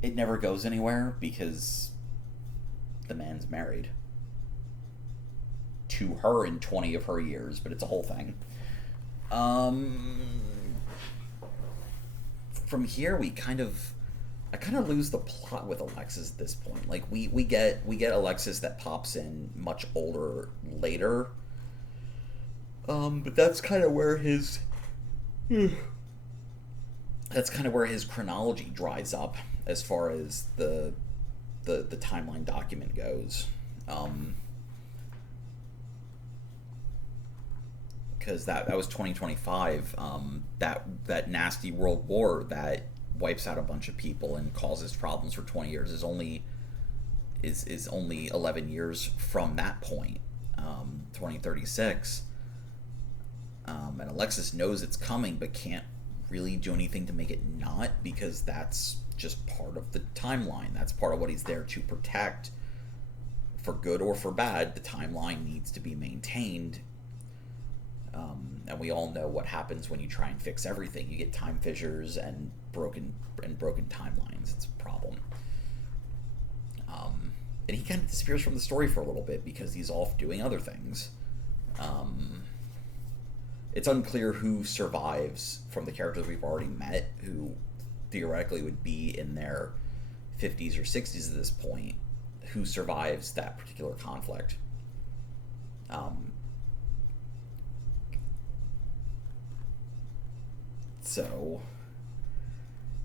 It never goes anywhere because the man's married to her in 20 of her years, but it's a whole thing. From here, I kind of lose the plot with Alexis at this point. Like we get Alexis that pops in much older later, but that's kind of where his chronology dries up as far as the timeline document goes. Because that was 2025. That nasty world war that wipes out a bunch of people and causes problems for 20 years is only 11 years from that point, 2036. And Alexis knows it's coming, but can't really do anything to make it not, because that's just part of the timeline. That's part of what he's there to protect. For good or for bad, the timeline needs to be maintained. And we all know what happens when you try and fix everything. You get time fissures and broken timelines. It's a problem. And he kind of disappears from the story for a little bit because he's off doing other things. It's unclear who survives from the characters we've already met, who theoretically would be in their 50s or 60s at this point, who survives that particular conflict. So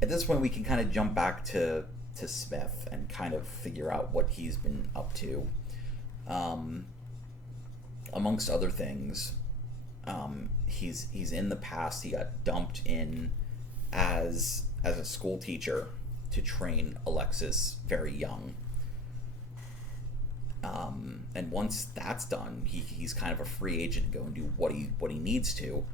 at this point we can kind of jump back to Smith and kind of figure out what he's been up to. Amongst other things, he's in the past. He got dumped in as a school teacher to train Alexis very young. And once that's done, he's kind of a free agent to go and do what he needs to.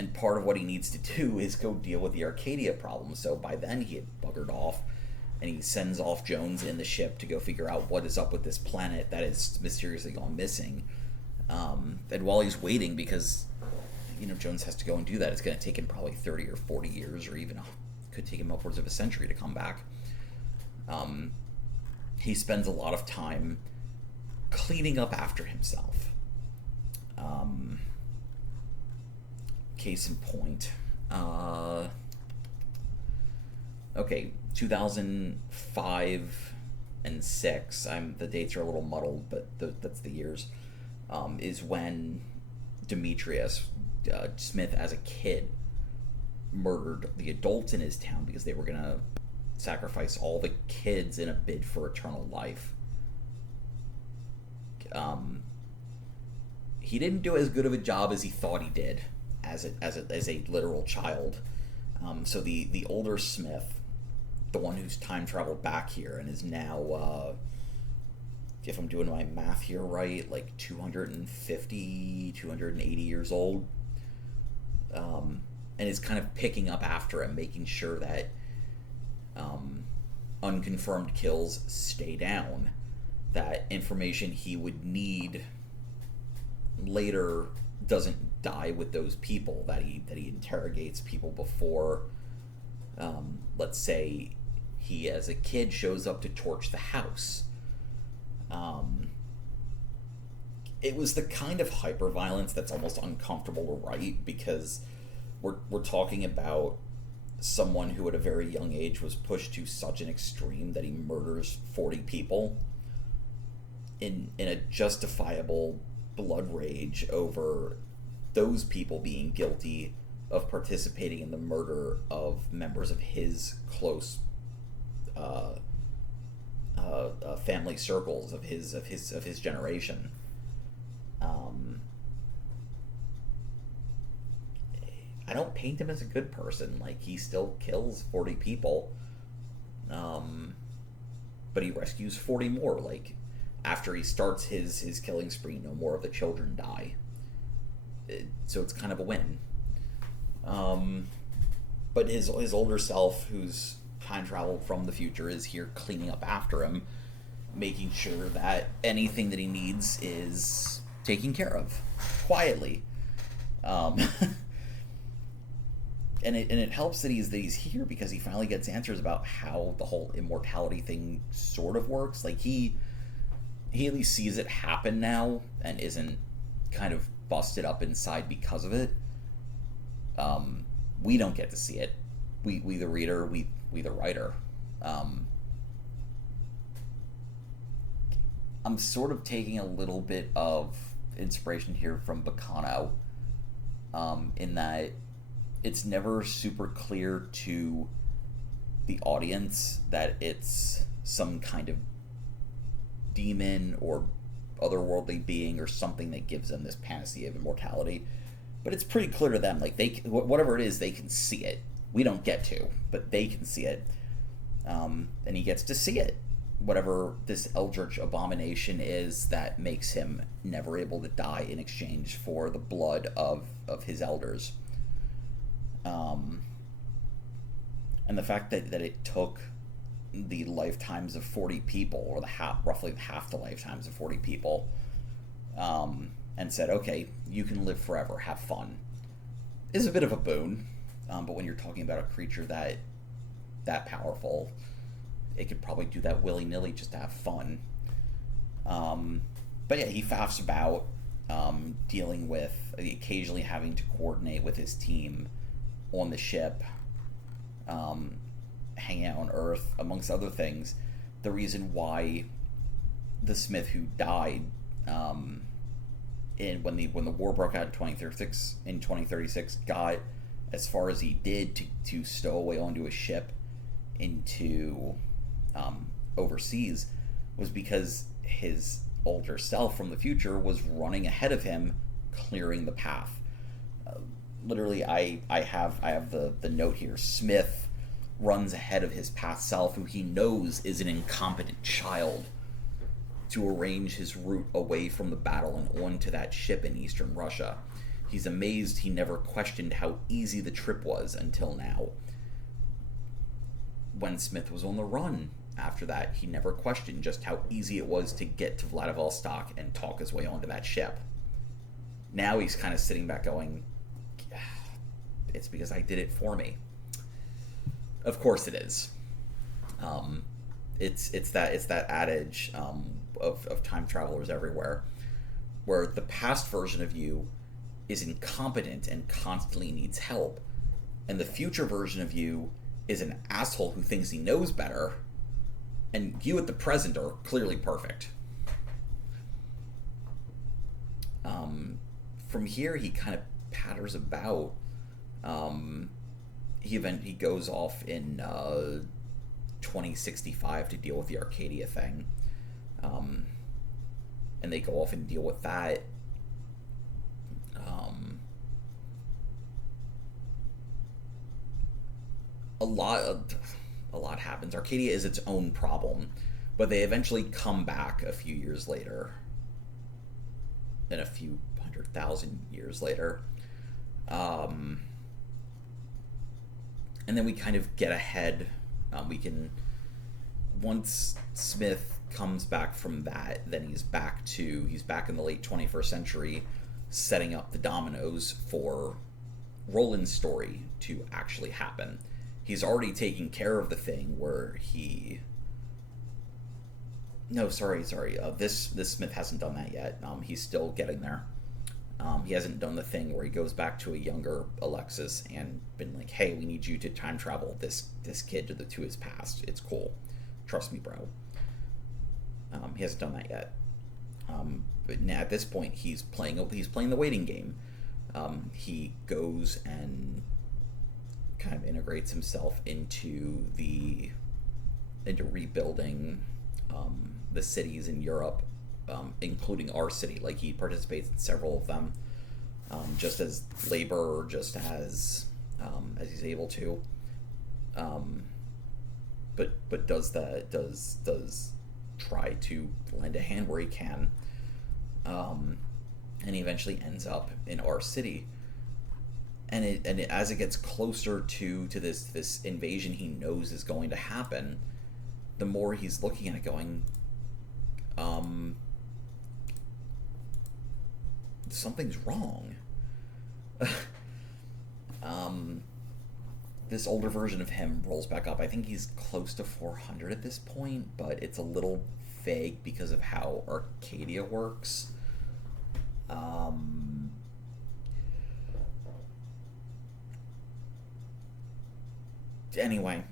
And part of what he needs to do is go deal with the Arcadia problem. So by then he had buggered off, and he sends off Jones in the ship to go figure out what is up with this planet that is mysteriously gone missing. And while he's waiting, because Jones has to go and do that, it's going to take him probably 30 or 40 years, or even could take him upwards of a century to come back. He spends a lot of time cleaning up after himself. Case in point, 2005 and 6. The dates are a little muddled, but that's the years. Is when Demetrius Smith, as a kid, murdered the adults in his town because they were gonna sacrifice all the kids in a bid for eternal life. He didn't do as good of a job as he thought he did as a literal child. So the older Smith, the one who's time traveled back here and is now, if I'm doing my math here right, like 250, 280 years old, and is kind of picking up after him, making sure that unconfirmed kills stay down, that information he would need later doesn't die with those people, that he interrogates people before, let's say he as a kid shows up to torch the house. It was the kind of hyper-violence that's almost uncomfortable to write, because we're talking about someone who at a very young age was pushed to such an extreme that he murders 40 people in a justifiable blood rage over those people being guilty of participating in the murder of members of his close family circles, of his generation. I don't paint him as a good person. Like, he still kills 40 people, but he rescues 40 more. Like, after he starts his killing spree, no more of the children die. So it's kind of a win. But his older self, who's time traveled from the future, is here cleaning up after him, making sure that anything that he needs is taken care of quietly. And it helps that he's here, because he finally gets answers about how the whole immortality thing sort of works. Like, he at least sees it happen now and isn't kind of busted up inside because of it. We don't get to see it. We the reader, we the writer. I'm sort of taking a little bit of inspiration here from Bacano, in that it's never super clear to the audience that it's some kind of demon or otherworldly being or something that gives them this panacea of immortality. But it's pretty clear to them, like, whatever it is, they can see it. We don't get to, but they can see it. And he gets to see it. Whatever this eldritch abomination is that makes him never able to die in exchange for the blood of his elders. And the fact that it took the lifetimes of 40 people, or roughly half the lifetimes of 40 people, and said, okay, you can live forever, have fun, is a bit of a boon. But when you're talking about a creature that powerful, it could probably do that willy-nilly just to have fun. But yeah, he faffs about, dealing with, occasionally having to coordinate with his team on the ship, hanging out on Earth, amongst other things. The reason why the Smith who died when the war broke out in 2036 got as far as he did to stow away onto a ship into overseas was because his older self from the future was running ahead of him, clearing the path. Literally, I have the note here. Smith runs ahead of his past self, who he knows is an incompetent child, to arrange his route away from the battle and onto that ship in eastern Russia. He's amazed he never questioned how easy the trip was until now. When Smith was on the run after that, he never questioned just how easy it was to get to Vladivostok and talk his way onto that ship. Now he's kind of sitting back going, it's because I did it for me. Of course it is. It's that adage of time travelers everywhere, where the past version of you is incompetent and constantly needs help, and the future version of you is an asshole who thinks he knows better, and you at the present are clearly perfect. From here, he kind of patters about. He goes off in 2065 to deal with the Arcadia thing, and they go off and deal with that. A lot happens. Arcadia is its own problem, but they eventually come back a few years later, and a few 100,000 years later. And then we kind of get ahead. Once Smith comes back from that, then he's back in the late 21st century, setting up the dominoes for Roland's story to actually happen. He's already taken care of the thing where this Smith hasn't done that yet. He's still getting there. He hasn't done the thing where he goes back to a younger Alexis and been like, hey, we need you to time travel this kid to his past. It's cool. Trust me, bro. He hasn't done that yet. But now at this point, he's playing the waiting game. He goes and kind of integrates himself into rebuilding the cities in Europe, including our city. Like, he participates in several of them, just as labor, just as he's able to. But does try to lend a hand where he can, and he eventually ends up in our city. And as it gets closer to this invasion he knows is going to happen, the more he's looking at it going, something's wrong. This older version of him rolls back up. I think he's close to 400 at this point, but it's a little vague because of how Arcadia works. Anyway,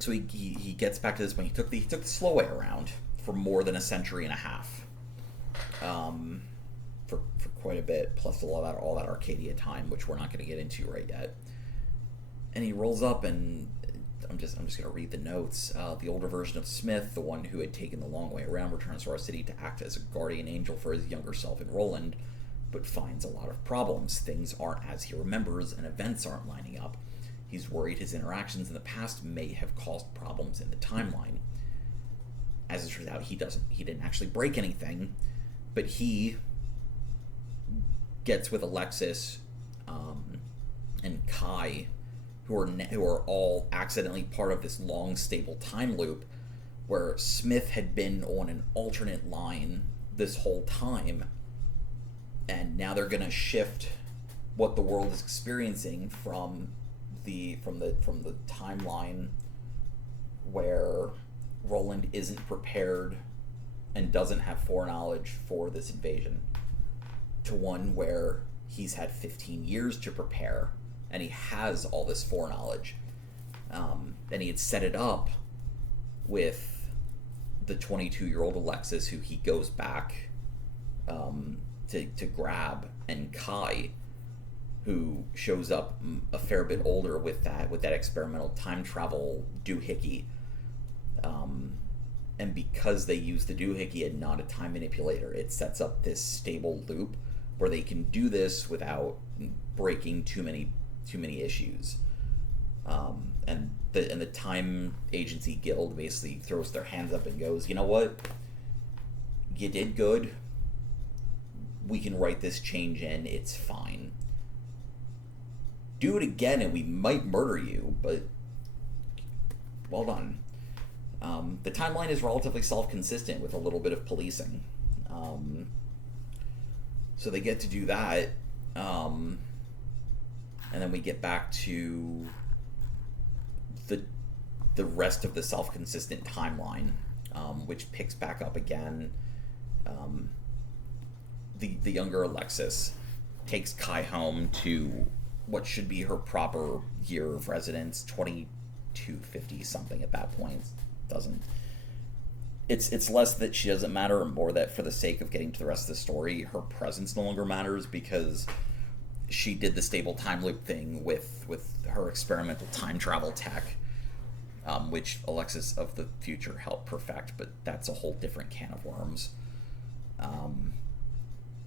so he gets back to this point. He took the slow way around for more than a century and a half, for quite a bit, plus all that Arcadia time, which we're not going to get into right yet. And he rolls up, and I'm just going to read the notes. The older version of Smith, the one who had taken the long way around, returns to our city to act as a guardian angel for his younger self in Roland, but finds a lot of problems. Things aren't as he remembers, and events aren't lining up. He's worried his interactions in the past may have caused problems in the timeline. As it turns out, he didn't actually break anything, but he gets with Alexis and Kai, who are all accidentally part of this long, stable time loop where Smith had been on an alternate line this whole time, and now they're gonna shift what the world is experiencing from the timeline where Roland isn't prepared and doesn't have foreknowledge for this invasion, to one where he's had 15 years to prepare and he has all this foreknowledge. And he had set it up with the 22-year-old Alexis, who he goes back to grab, and Kai, who shows up a fair bit older with that experimental time travel doohickey. And because they use the doohickey and not a time manipulator, it sets up this stable loop where they can do this without breaking too many issues. And the Time Agency Guild basically throws their hands up and goes, you know what? You did good. We can write this change in. It's fine. Do it again and we might murder you, but well done. The timeline is relatively self-consistent with a little bit of policing. So they get to do that. And then we get back to the rest of the self-consistent timeline, which picks back up again. The younger Alexis takes Kai home to what should be her proper year of residence, 2250 something at that point. Doesn't. It's less that she doesn't matter, or more that for the sake of getting to the rest of the story, her presence no longer matters, because she did the stable time loop thing with her experimental time travel tech, which Alexis of the future helped perfect, but that's a whole different can of worms.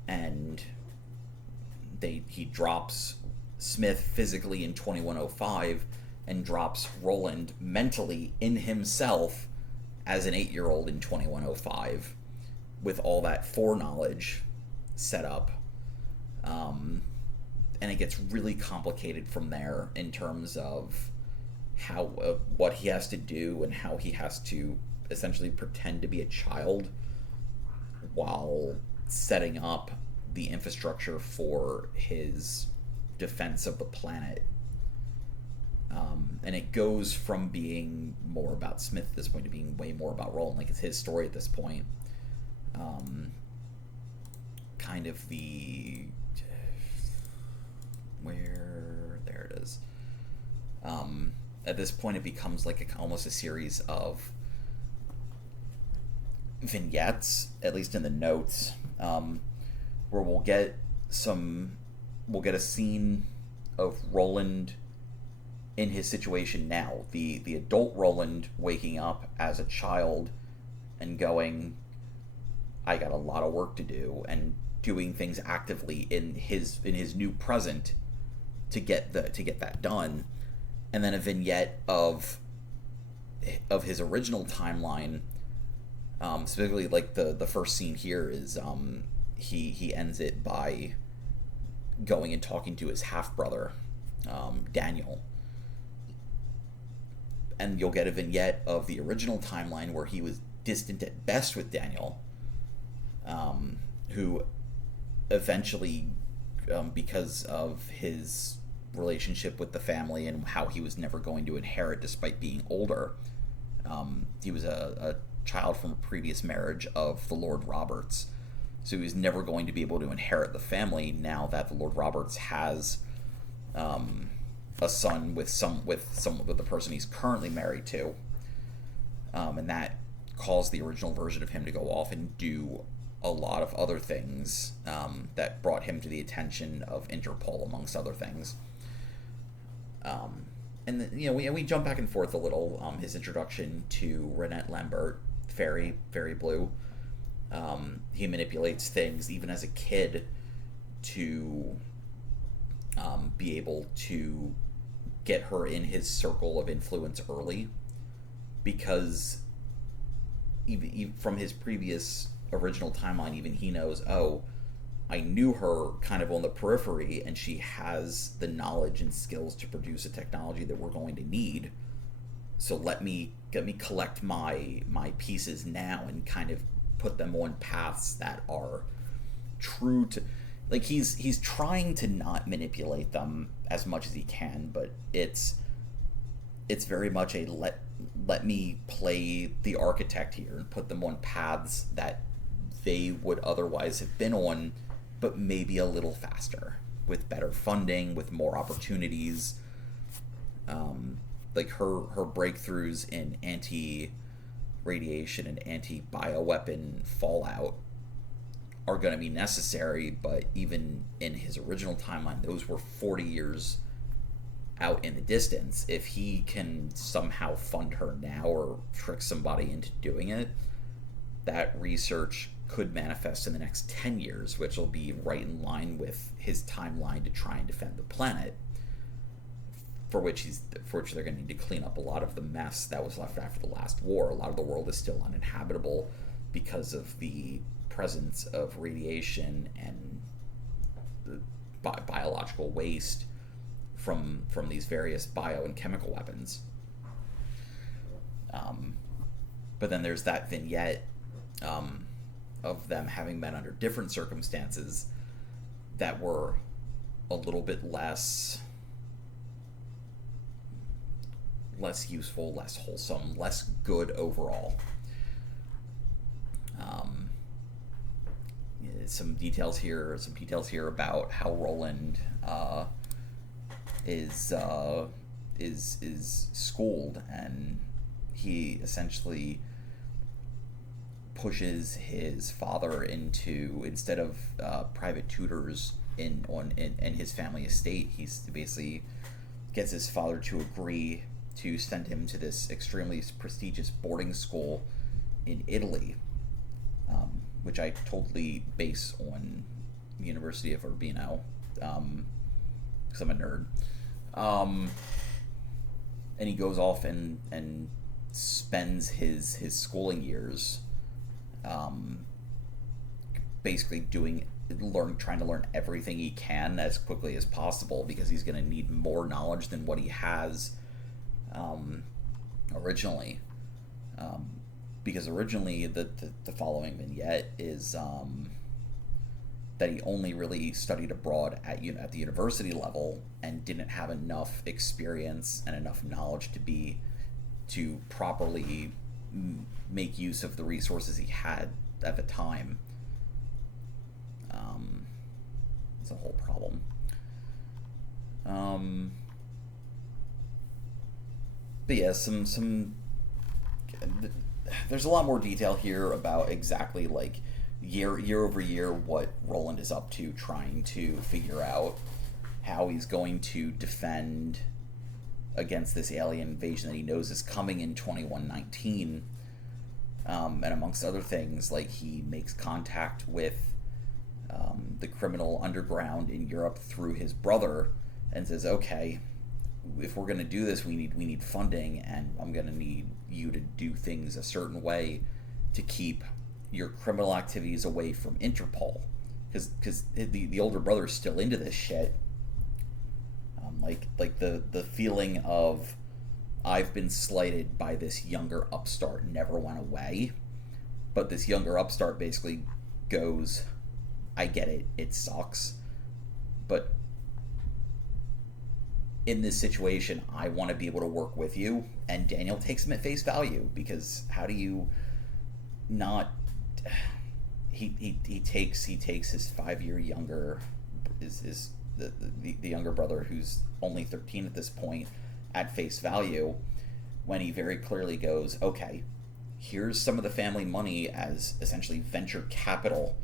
And he drops Smith physically in 2105 and drops Roland mentally in himself as an 8-year-old in 2105 with all that foreknowledge set up. And it gets really complicated from there in terms of how what he has to do and how he has to essentially pretend to be a child while setting up the infrastructure for his defense of the planet. And it goes from being more about Smith at this point to being way more about Roland. Like, it's his story at this point. Kind of the... There it is. At this point, it becomes like almost a series of vignettes, at least in the notes, where we'll get a scene of Roland in his situation now, the adult Roland waking up as a child and going, I got a lot of work to do, and doing things actively in his new present to get that done. And then a vignette of his original timeline, specifically like the first scene here is he ends it by going and talking to his half brother, Daniel. And you'll get a vignette of the original timeline where he was distant at best with Daniel, who eventually, because of his relationship with the family and how he was never going to inherit despite being older, he was a child from a previous marriage of the Lord Roberts, so he was never going to be able to inherit the family now that the Lord Roberts has a son with the person he's currently married to, and that caused the original version of him to go off and do a lot of other things that brought him to the attention of Interpol, amongst other things. And we jump back and forth a little. His introduction to Renette Lambert, Fairy Blue. He manipulates things even as a kid to be able to get her in his circle of influence early, because even from his previous original timeline, even he knows, oh, I knew her kind of on the periphery, and she has the knowledge and skills to produce a technology that we're going to need. So let me collect my pieces now and kind of put them on paths that are true to, like, he's trying to not manipulate them as much as he can, but it's very much a let me play the architect here and put them on paths that they would otherwise have been on, but maybe a little faster, with better funding, with more opportunities. Like her breakthroughs in anti-radiation and anti-bioweapon fallout are going to be necessary, but even in his original timeline, those were 40 years out in the distance. If he can somehow fund her now or trick somebody into doing it, that research could manifest in the next 10 years, which will be right in line with his timeline to try and defend the planet, for which they're going to need to clean up a lot of the mess that was left after the last war. A lot of the world is still uninhabitable because of the presence of radiation and the biological waste from these various bio and chemical weapons. But then there's that vignette of them having been under different circumstances that were a little bit less useful, less wholesome, less good overall. Some details here about how Roland is schooled, and he essentially pushes his father into, instead of private tutors in his family estate, he's basically gets his father to agree to send him to this extremely prestigious boarding school in Italy, which I totally base on the University of Urbino, because I'm a nerd. And he goes off and spends his schooling years basically trying to learn everything he can as quickly as possible, because he's going to need more knowledge than what he has originally. Because originally the following vignette is that he only really studied abroad at the university level and didn't have enough experience and enough knowledge to properly make use of the resources he had at the time. It's a whole problem. But yeah, there's a lot more detail here about exactly, like, year over year what Roland is up to, trying to figure out how he's going to defend against this alien invasion that he knows is coming in 2119. And amongst other things, like, he makes contact with the criminal underground in Europe through his brother, and says, okay, if we're going to do this, we need funding, and I'm going to need you to do things a certain way to keep your criminal activities away from Interpol, because the older brother is still into this shit. Like the feeling of, I've been slighted by this younger upstart, never went away, but this younger upstart basically goes, I get it, it sucks, but in this situation, I want to be able to work with you. And Daniel takes him at face value, because how do you not? He takes his 5-year younger, is the younger brother, who's only 13 at this point, at face value, when he very clearly goes, okay, here's some of the family money as essentially venture capital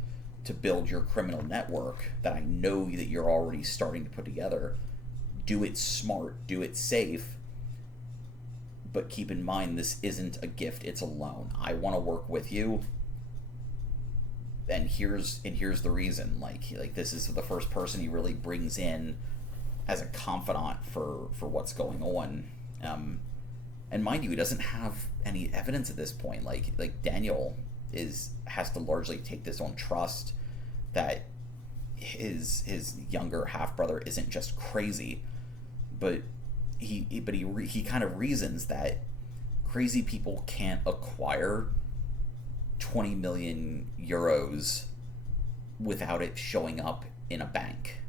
to build your criminal network that I know that you're already starting to put together. Do it smart, do it safe, but keep in mind, this isn't a gift, it's a loan. I want to work with you, and here's the reason. Like this is the first person he really brings in as a confidant for what's going on. And mind you, he doesn't have any evidence at this point. Like Daniel has to largely take this on trust that his younger half brother isn't just crazy, but he kind of reasons that crazy people can't acquire 20 million euros without it showing up in a bank.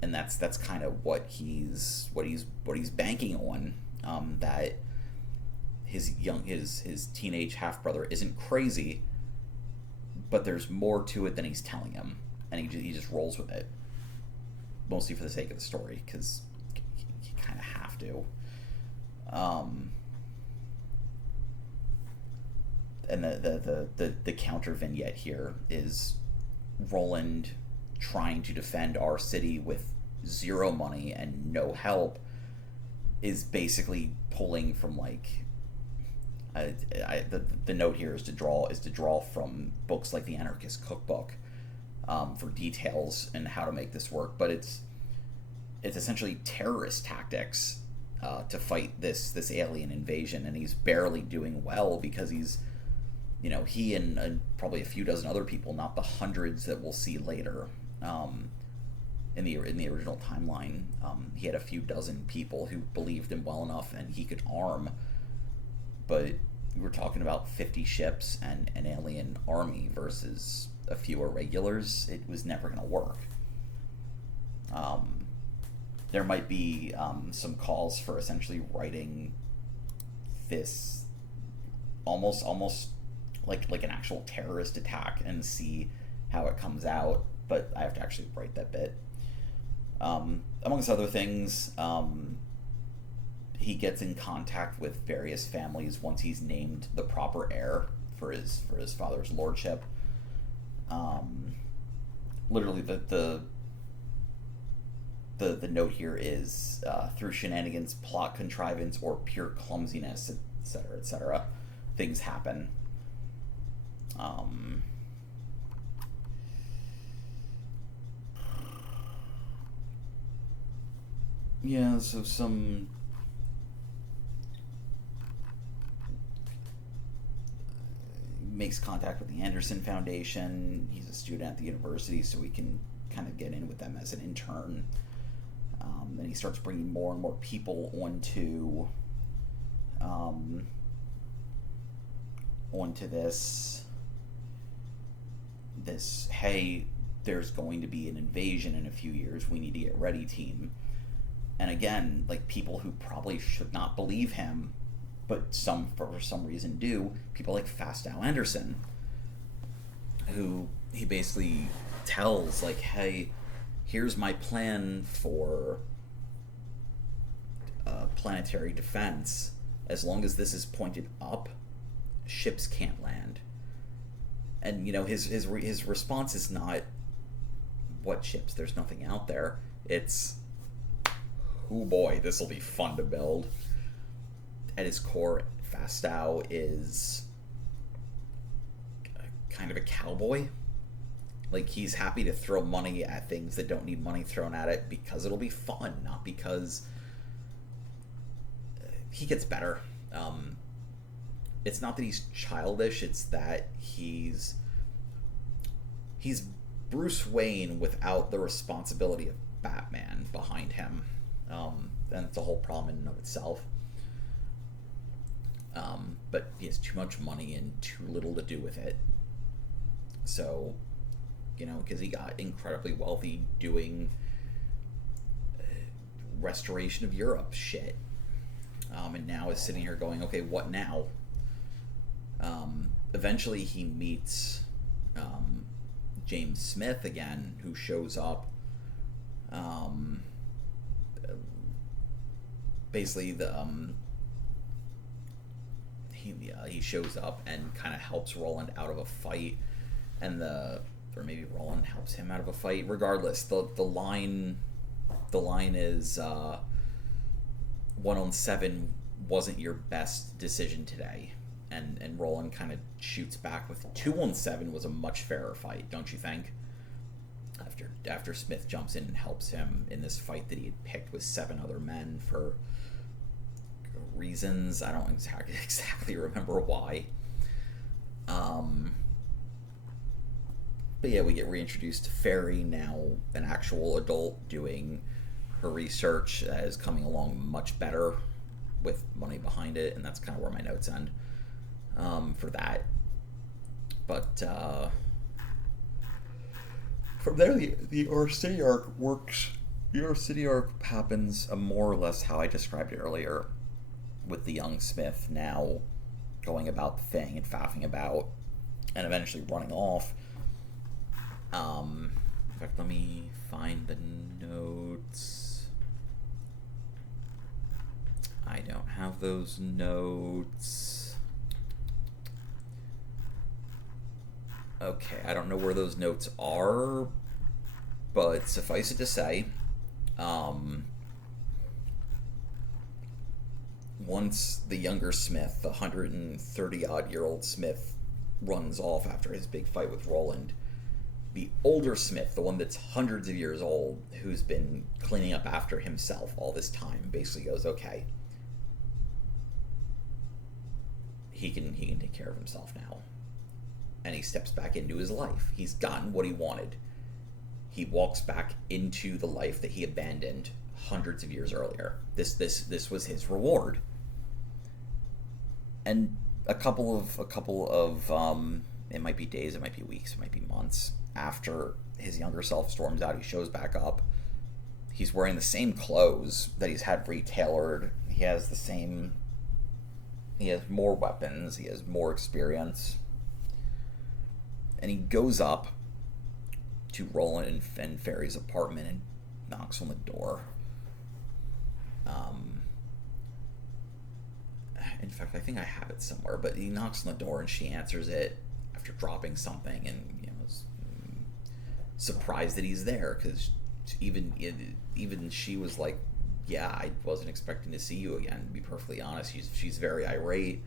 And that's kind of what he's banking on, that his teenage half brother isn't crazy, but there's more to it than he's telling him, and he just rolls with it, mostly for the sake of the story, because you kind of have to. And the counter vignette here is Roland trying to defend our city with zero money and no help, is basically pulling from the note here is to draw from books like the Anarchist Cookbook, for details and how to make this work. But it's essentially terrorist tactics to fight this alien invasion, and he's barely doing well because he's, he and probably a few dozen other people, not the hundreds that we'll see later. In the original timeline, he had a few dozen people who believed him well enough and he could arm, but we were talking about 50 ships and an alien army versus a few irregulars. It was never going to work. There might be some calls for essentially writing this almost like an actual terrorist attack and see how it comes out, but I have to actually write that bit. Amongst other things, he gets in contact with various families once he's named the proper heir for his father's lordship. Literally, the note here is through shenanigans, plot contrivance, or pure clumsiness, etc., etc., things happen. Yeah, so some makes contact with the Anderson Foundation. He's a student at the university, so he can kind of get in with them as an intern. Then he starts bringing more and more people onto this hey, there's going to be an invasion in a few years, we need to get ready team. And again, like, people who probably should not believe him, but for some reason do, people like Fastow Anderson, who he basically tells, like, hey, here's my plan for planetary defense. As long as this is pointed up, ships can't land. And his response is not, what ships? There's nothing out there. It's, oh boy, this will be fun to build. At his core, Fastow is kind of a cowboy. Like, he's happy to throw money at things that don't need money thrown at it because it'll be fun, not because he gets better. It's not that he's childish, it's that he's Bruce Wayne without the responsibility of Batman behind him. And it's a whole problem in and of itself. But he has too much money and too little to do with it. So, because he got incredibly wealthy doing restoration of Europe shit. And now is sitting here going, okay, what now? Eventually he meets James Smith again, who shows up. Basically, he shows up and kind of helps Roland out of a fight, or maybe Roland helps him out of a fight. Regardless, the line is 1-on-7 wasn't your best decision today, and Roland kind of shoots back with 2-on-7 was a much fairer fight, don't you think? After Smith jumps in and helps him in this fight that he had picked with 7 other men for reasons I don't exactly remember why. But yeah, we get reintroduced to Fairy, now an actual adult doing her research that is coming along much better with money behind it, and that's kind of where my notes end for that. But from there, the Or City arc works. The Or City arc happens more or less how I described it earlier, with the young Smith now going about the thing and faffing about and eventually running off. In fact, let me find the notes. I don't have those notes. Okay, I don't know where those notes are, but suffice it to say, once the younger Smith, the 130-odd-year-old Smith, runs off after his big fight with Roland, the older Smith, the one that's hundreds of years old, who's been cleaning up after himself all this time, basically goes, okay, he can take care of himself now. And he steps back into his life. He's gotten what he wanted. He walks back into the life that he abandoned hundreds of years earlier. This was his reward. And a couple of it might be days, it might be weeks, it might be months after his younger self storms out, he shows back up. He's wearing the same clothes that he's had retailored. He has more weapons, he has more experience. And he goes up to Roland and Fairy's apartment and knocks on the door. In fact, I think I have it somewhere, but he knocks on the door and she answers it after dropping something, and is surprised that he's there, because even she was like, yeah, I wasn't expecting to see you again, to be perfectly honest. She's very irate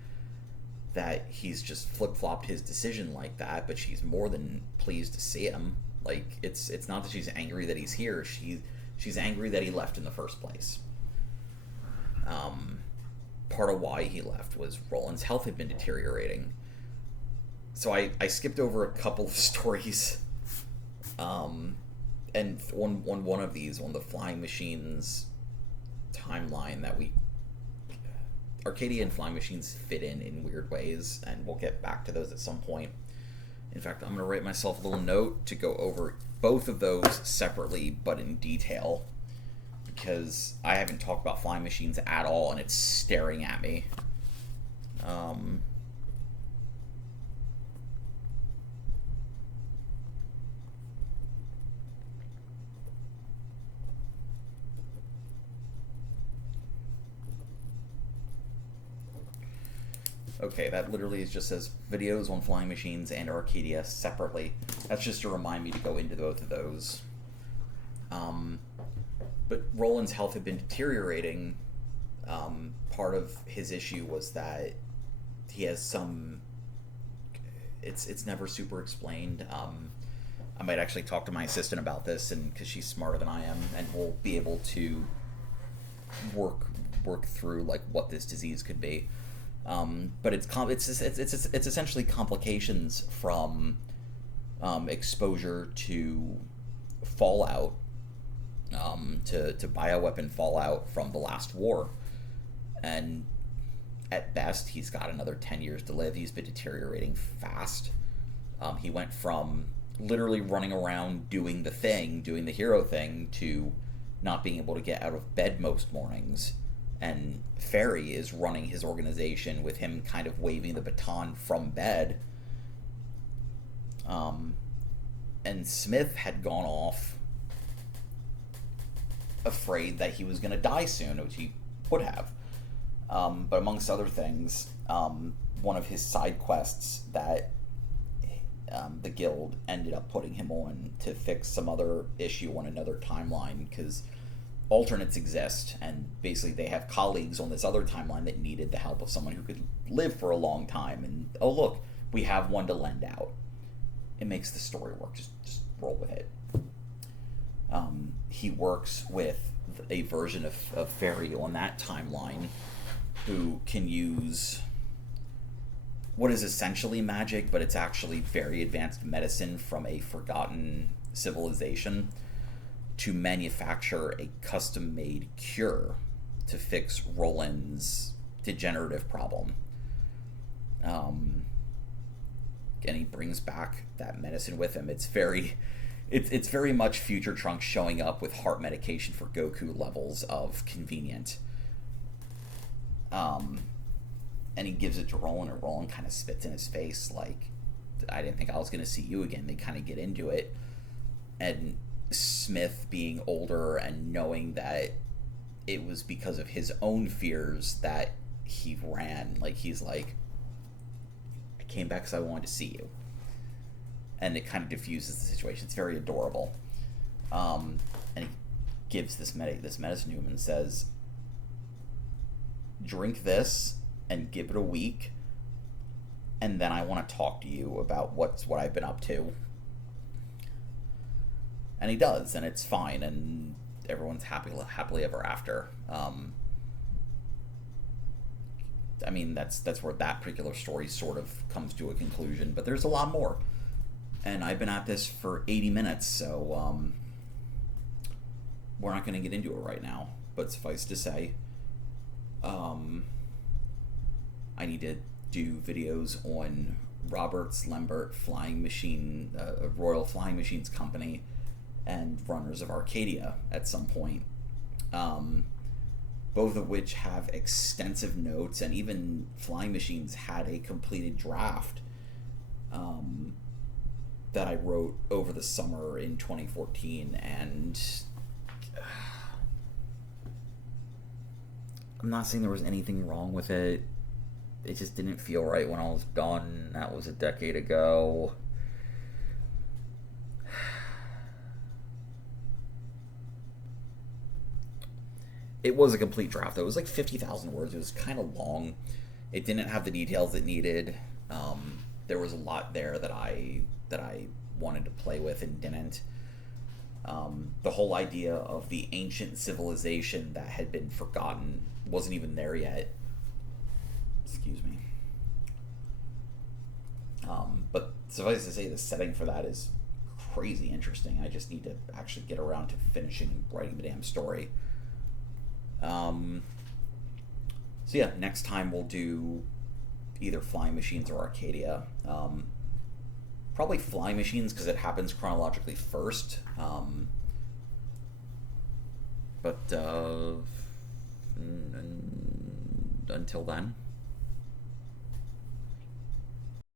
that he's just flip-flopped his decision like that, but she's more than pleased to see him. Like, it's not that she's angry that he's here, she's angry that he left in the first place. Part of why he left was Roland's health had been deteriorating. So I skipped over a couple of stories. And one of these, on the Flying Machines timeline, that Arcadia and Flying Machines fit in weird ways, and we'll get back to those at some point. In fact, I'm going to write myself a little note to go over both of those separately, but in detail, because I haven't talked about Flying Machines at all, and it's staring at me. Okay, that literally just says videos on Flying Machines and Arcadia separately. That's just to remind me to go into both of those. But Roland's health had been deteriorating. Part of his issue was that he has some... It's never super explained. I might actually talk to my assistant about this, and because she's smarter than I am, and we'll be able to work through like what this disease could be. But it's essentially complications from exposure to fallout, to bioweapon fallout from the last war, and at best he's got another 10 years to live. He's been deteriorating fast. He went from literally running around doing the hero thing, to not being able to get out of bed most mornings. And Fairy is running his organization with him kind of waving the baton from bed. And Smith had gone off afraid that he was going to die soon, which he would have. But amongst other things, one of his side quests that the guild ended up putting him on to fix some other issue on another timeline, because alternates exist, and basically they have colleagues on this other timeline that needed the help of someone who could live for a long time, and oh look, we have one to lend out. It makes the story work. Just roll with it. He works with a version of Fairy on that timeline who can use what is essentially magic, but it's actually very advanced medicine from a forgotten civilization to manufacture a custom made cure to fix Roland's degenerative problem. And he brings back that medicine with him. It's very much Future Trunks showing up with heart medication for Goku levels of convenient. And he gives it to Roland, and Roland kind of spits in his face like, I didn't think I was going to see you again. They kind of get into it. And Smith, being older and knowing that it was because of his own fears that he ran, like, he's like, I came back because I wanted to see you. And it kind of diffuses the situation. It's very adorable. And he gives this medicine to him and says, drink this and give it a week, and then I want to talk to you about what I've been up to. And he does, and it's fine, and everyone's happily ever after. I mean, that's where that particular story sort of comes to a conclusion, but there's a lot more. And I've been at this for 80 minutes, so we're not going to get into it right now. But suffice to say, I need to do videos on Roberts Lambert Flying Machine, Royal Flying Machines Company, and Runners of Arcadia at some point. Both of which have extensive notes, and even Flying Machines had a completed draft that I wrote over the summer in 2014, and I'm not saying there was anything wrong with it. It just didn't feel right when I was done. That was a decade ago. It was a complete draft, though. It was like 50,000 words. It was kind of long. It didn't have the details it needed. There was a lot there that I wanted to play with and didn't. The whole idea of the ancient civilization that had been forgotten wasn't even there yet. Excuse me. But suffice to say, the setting for that is crazy interesting. I just need to actually get around to finishing writing the damn story. So yeah, next time we'll do either Flying Machines or Arcadia. Probably Flying Machines because it happens chronologically first. But until then.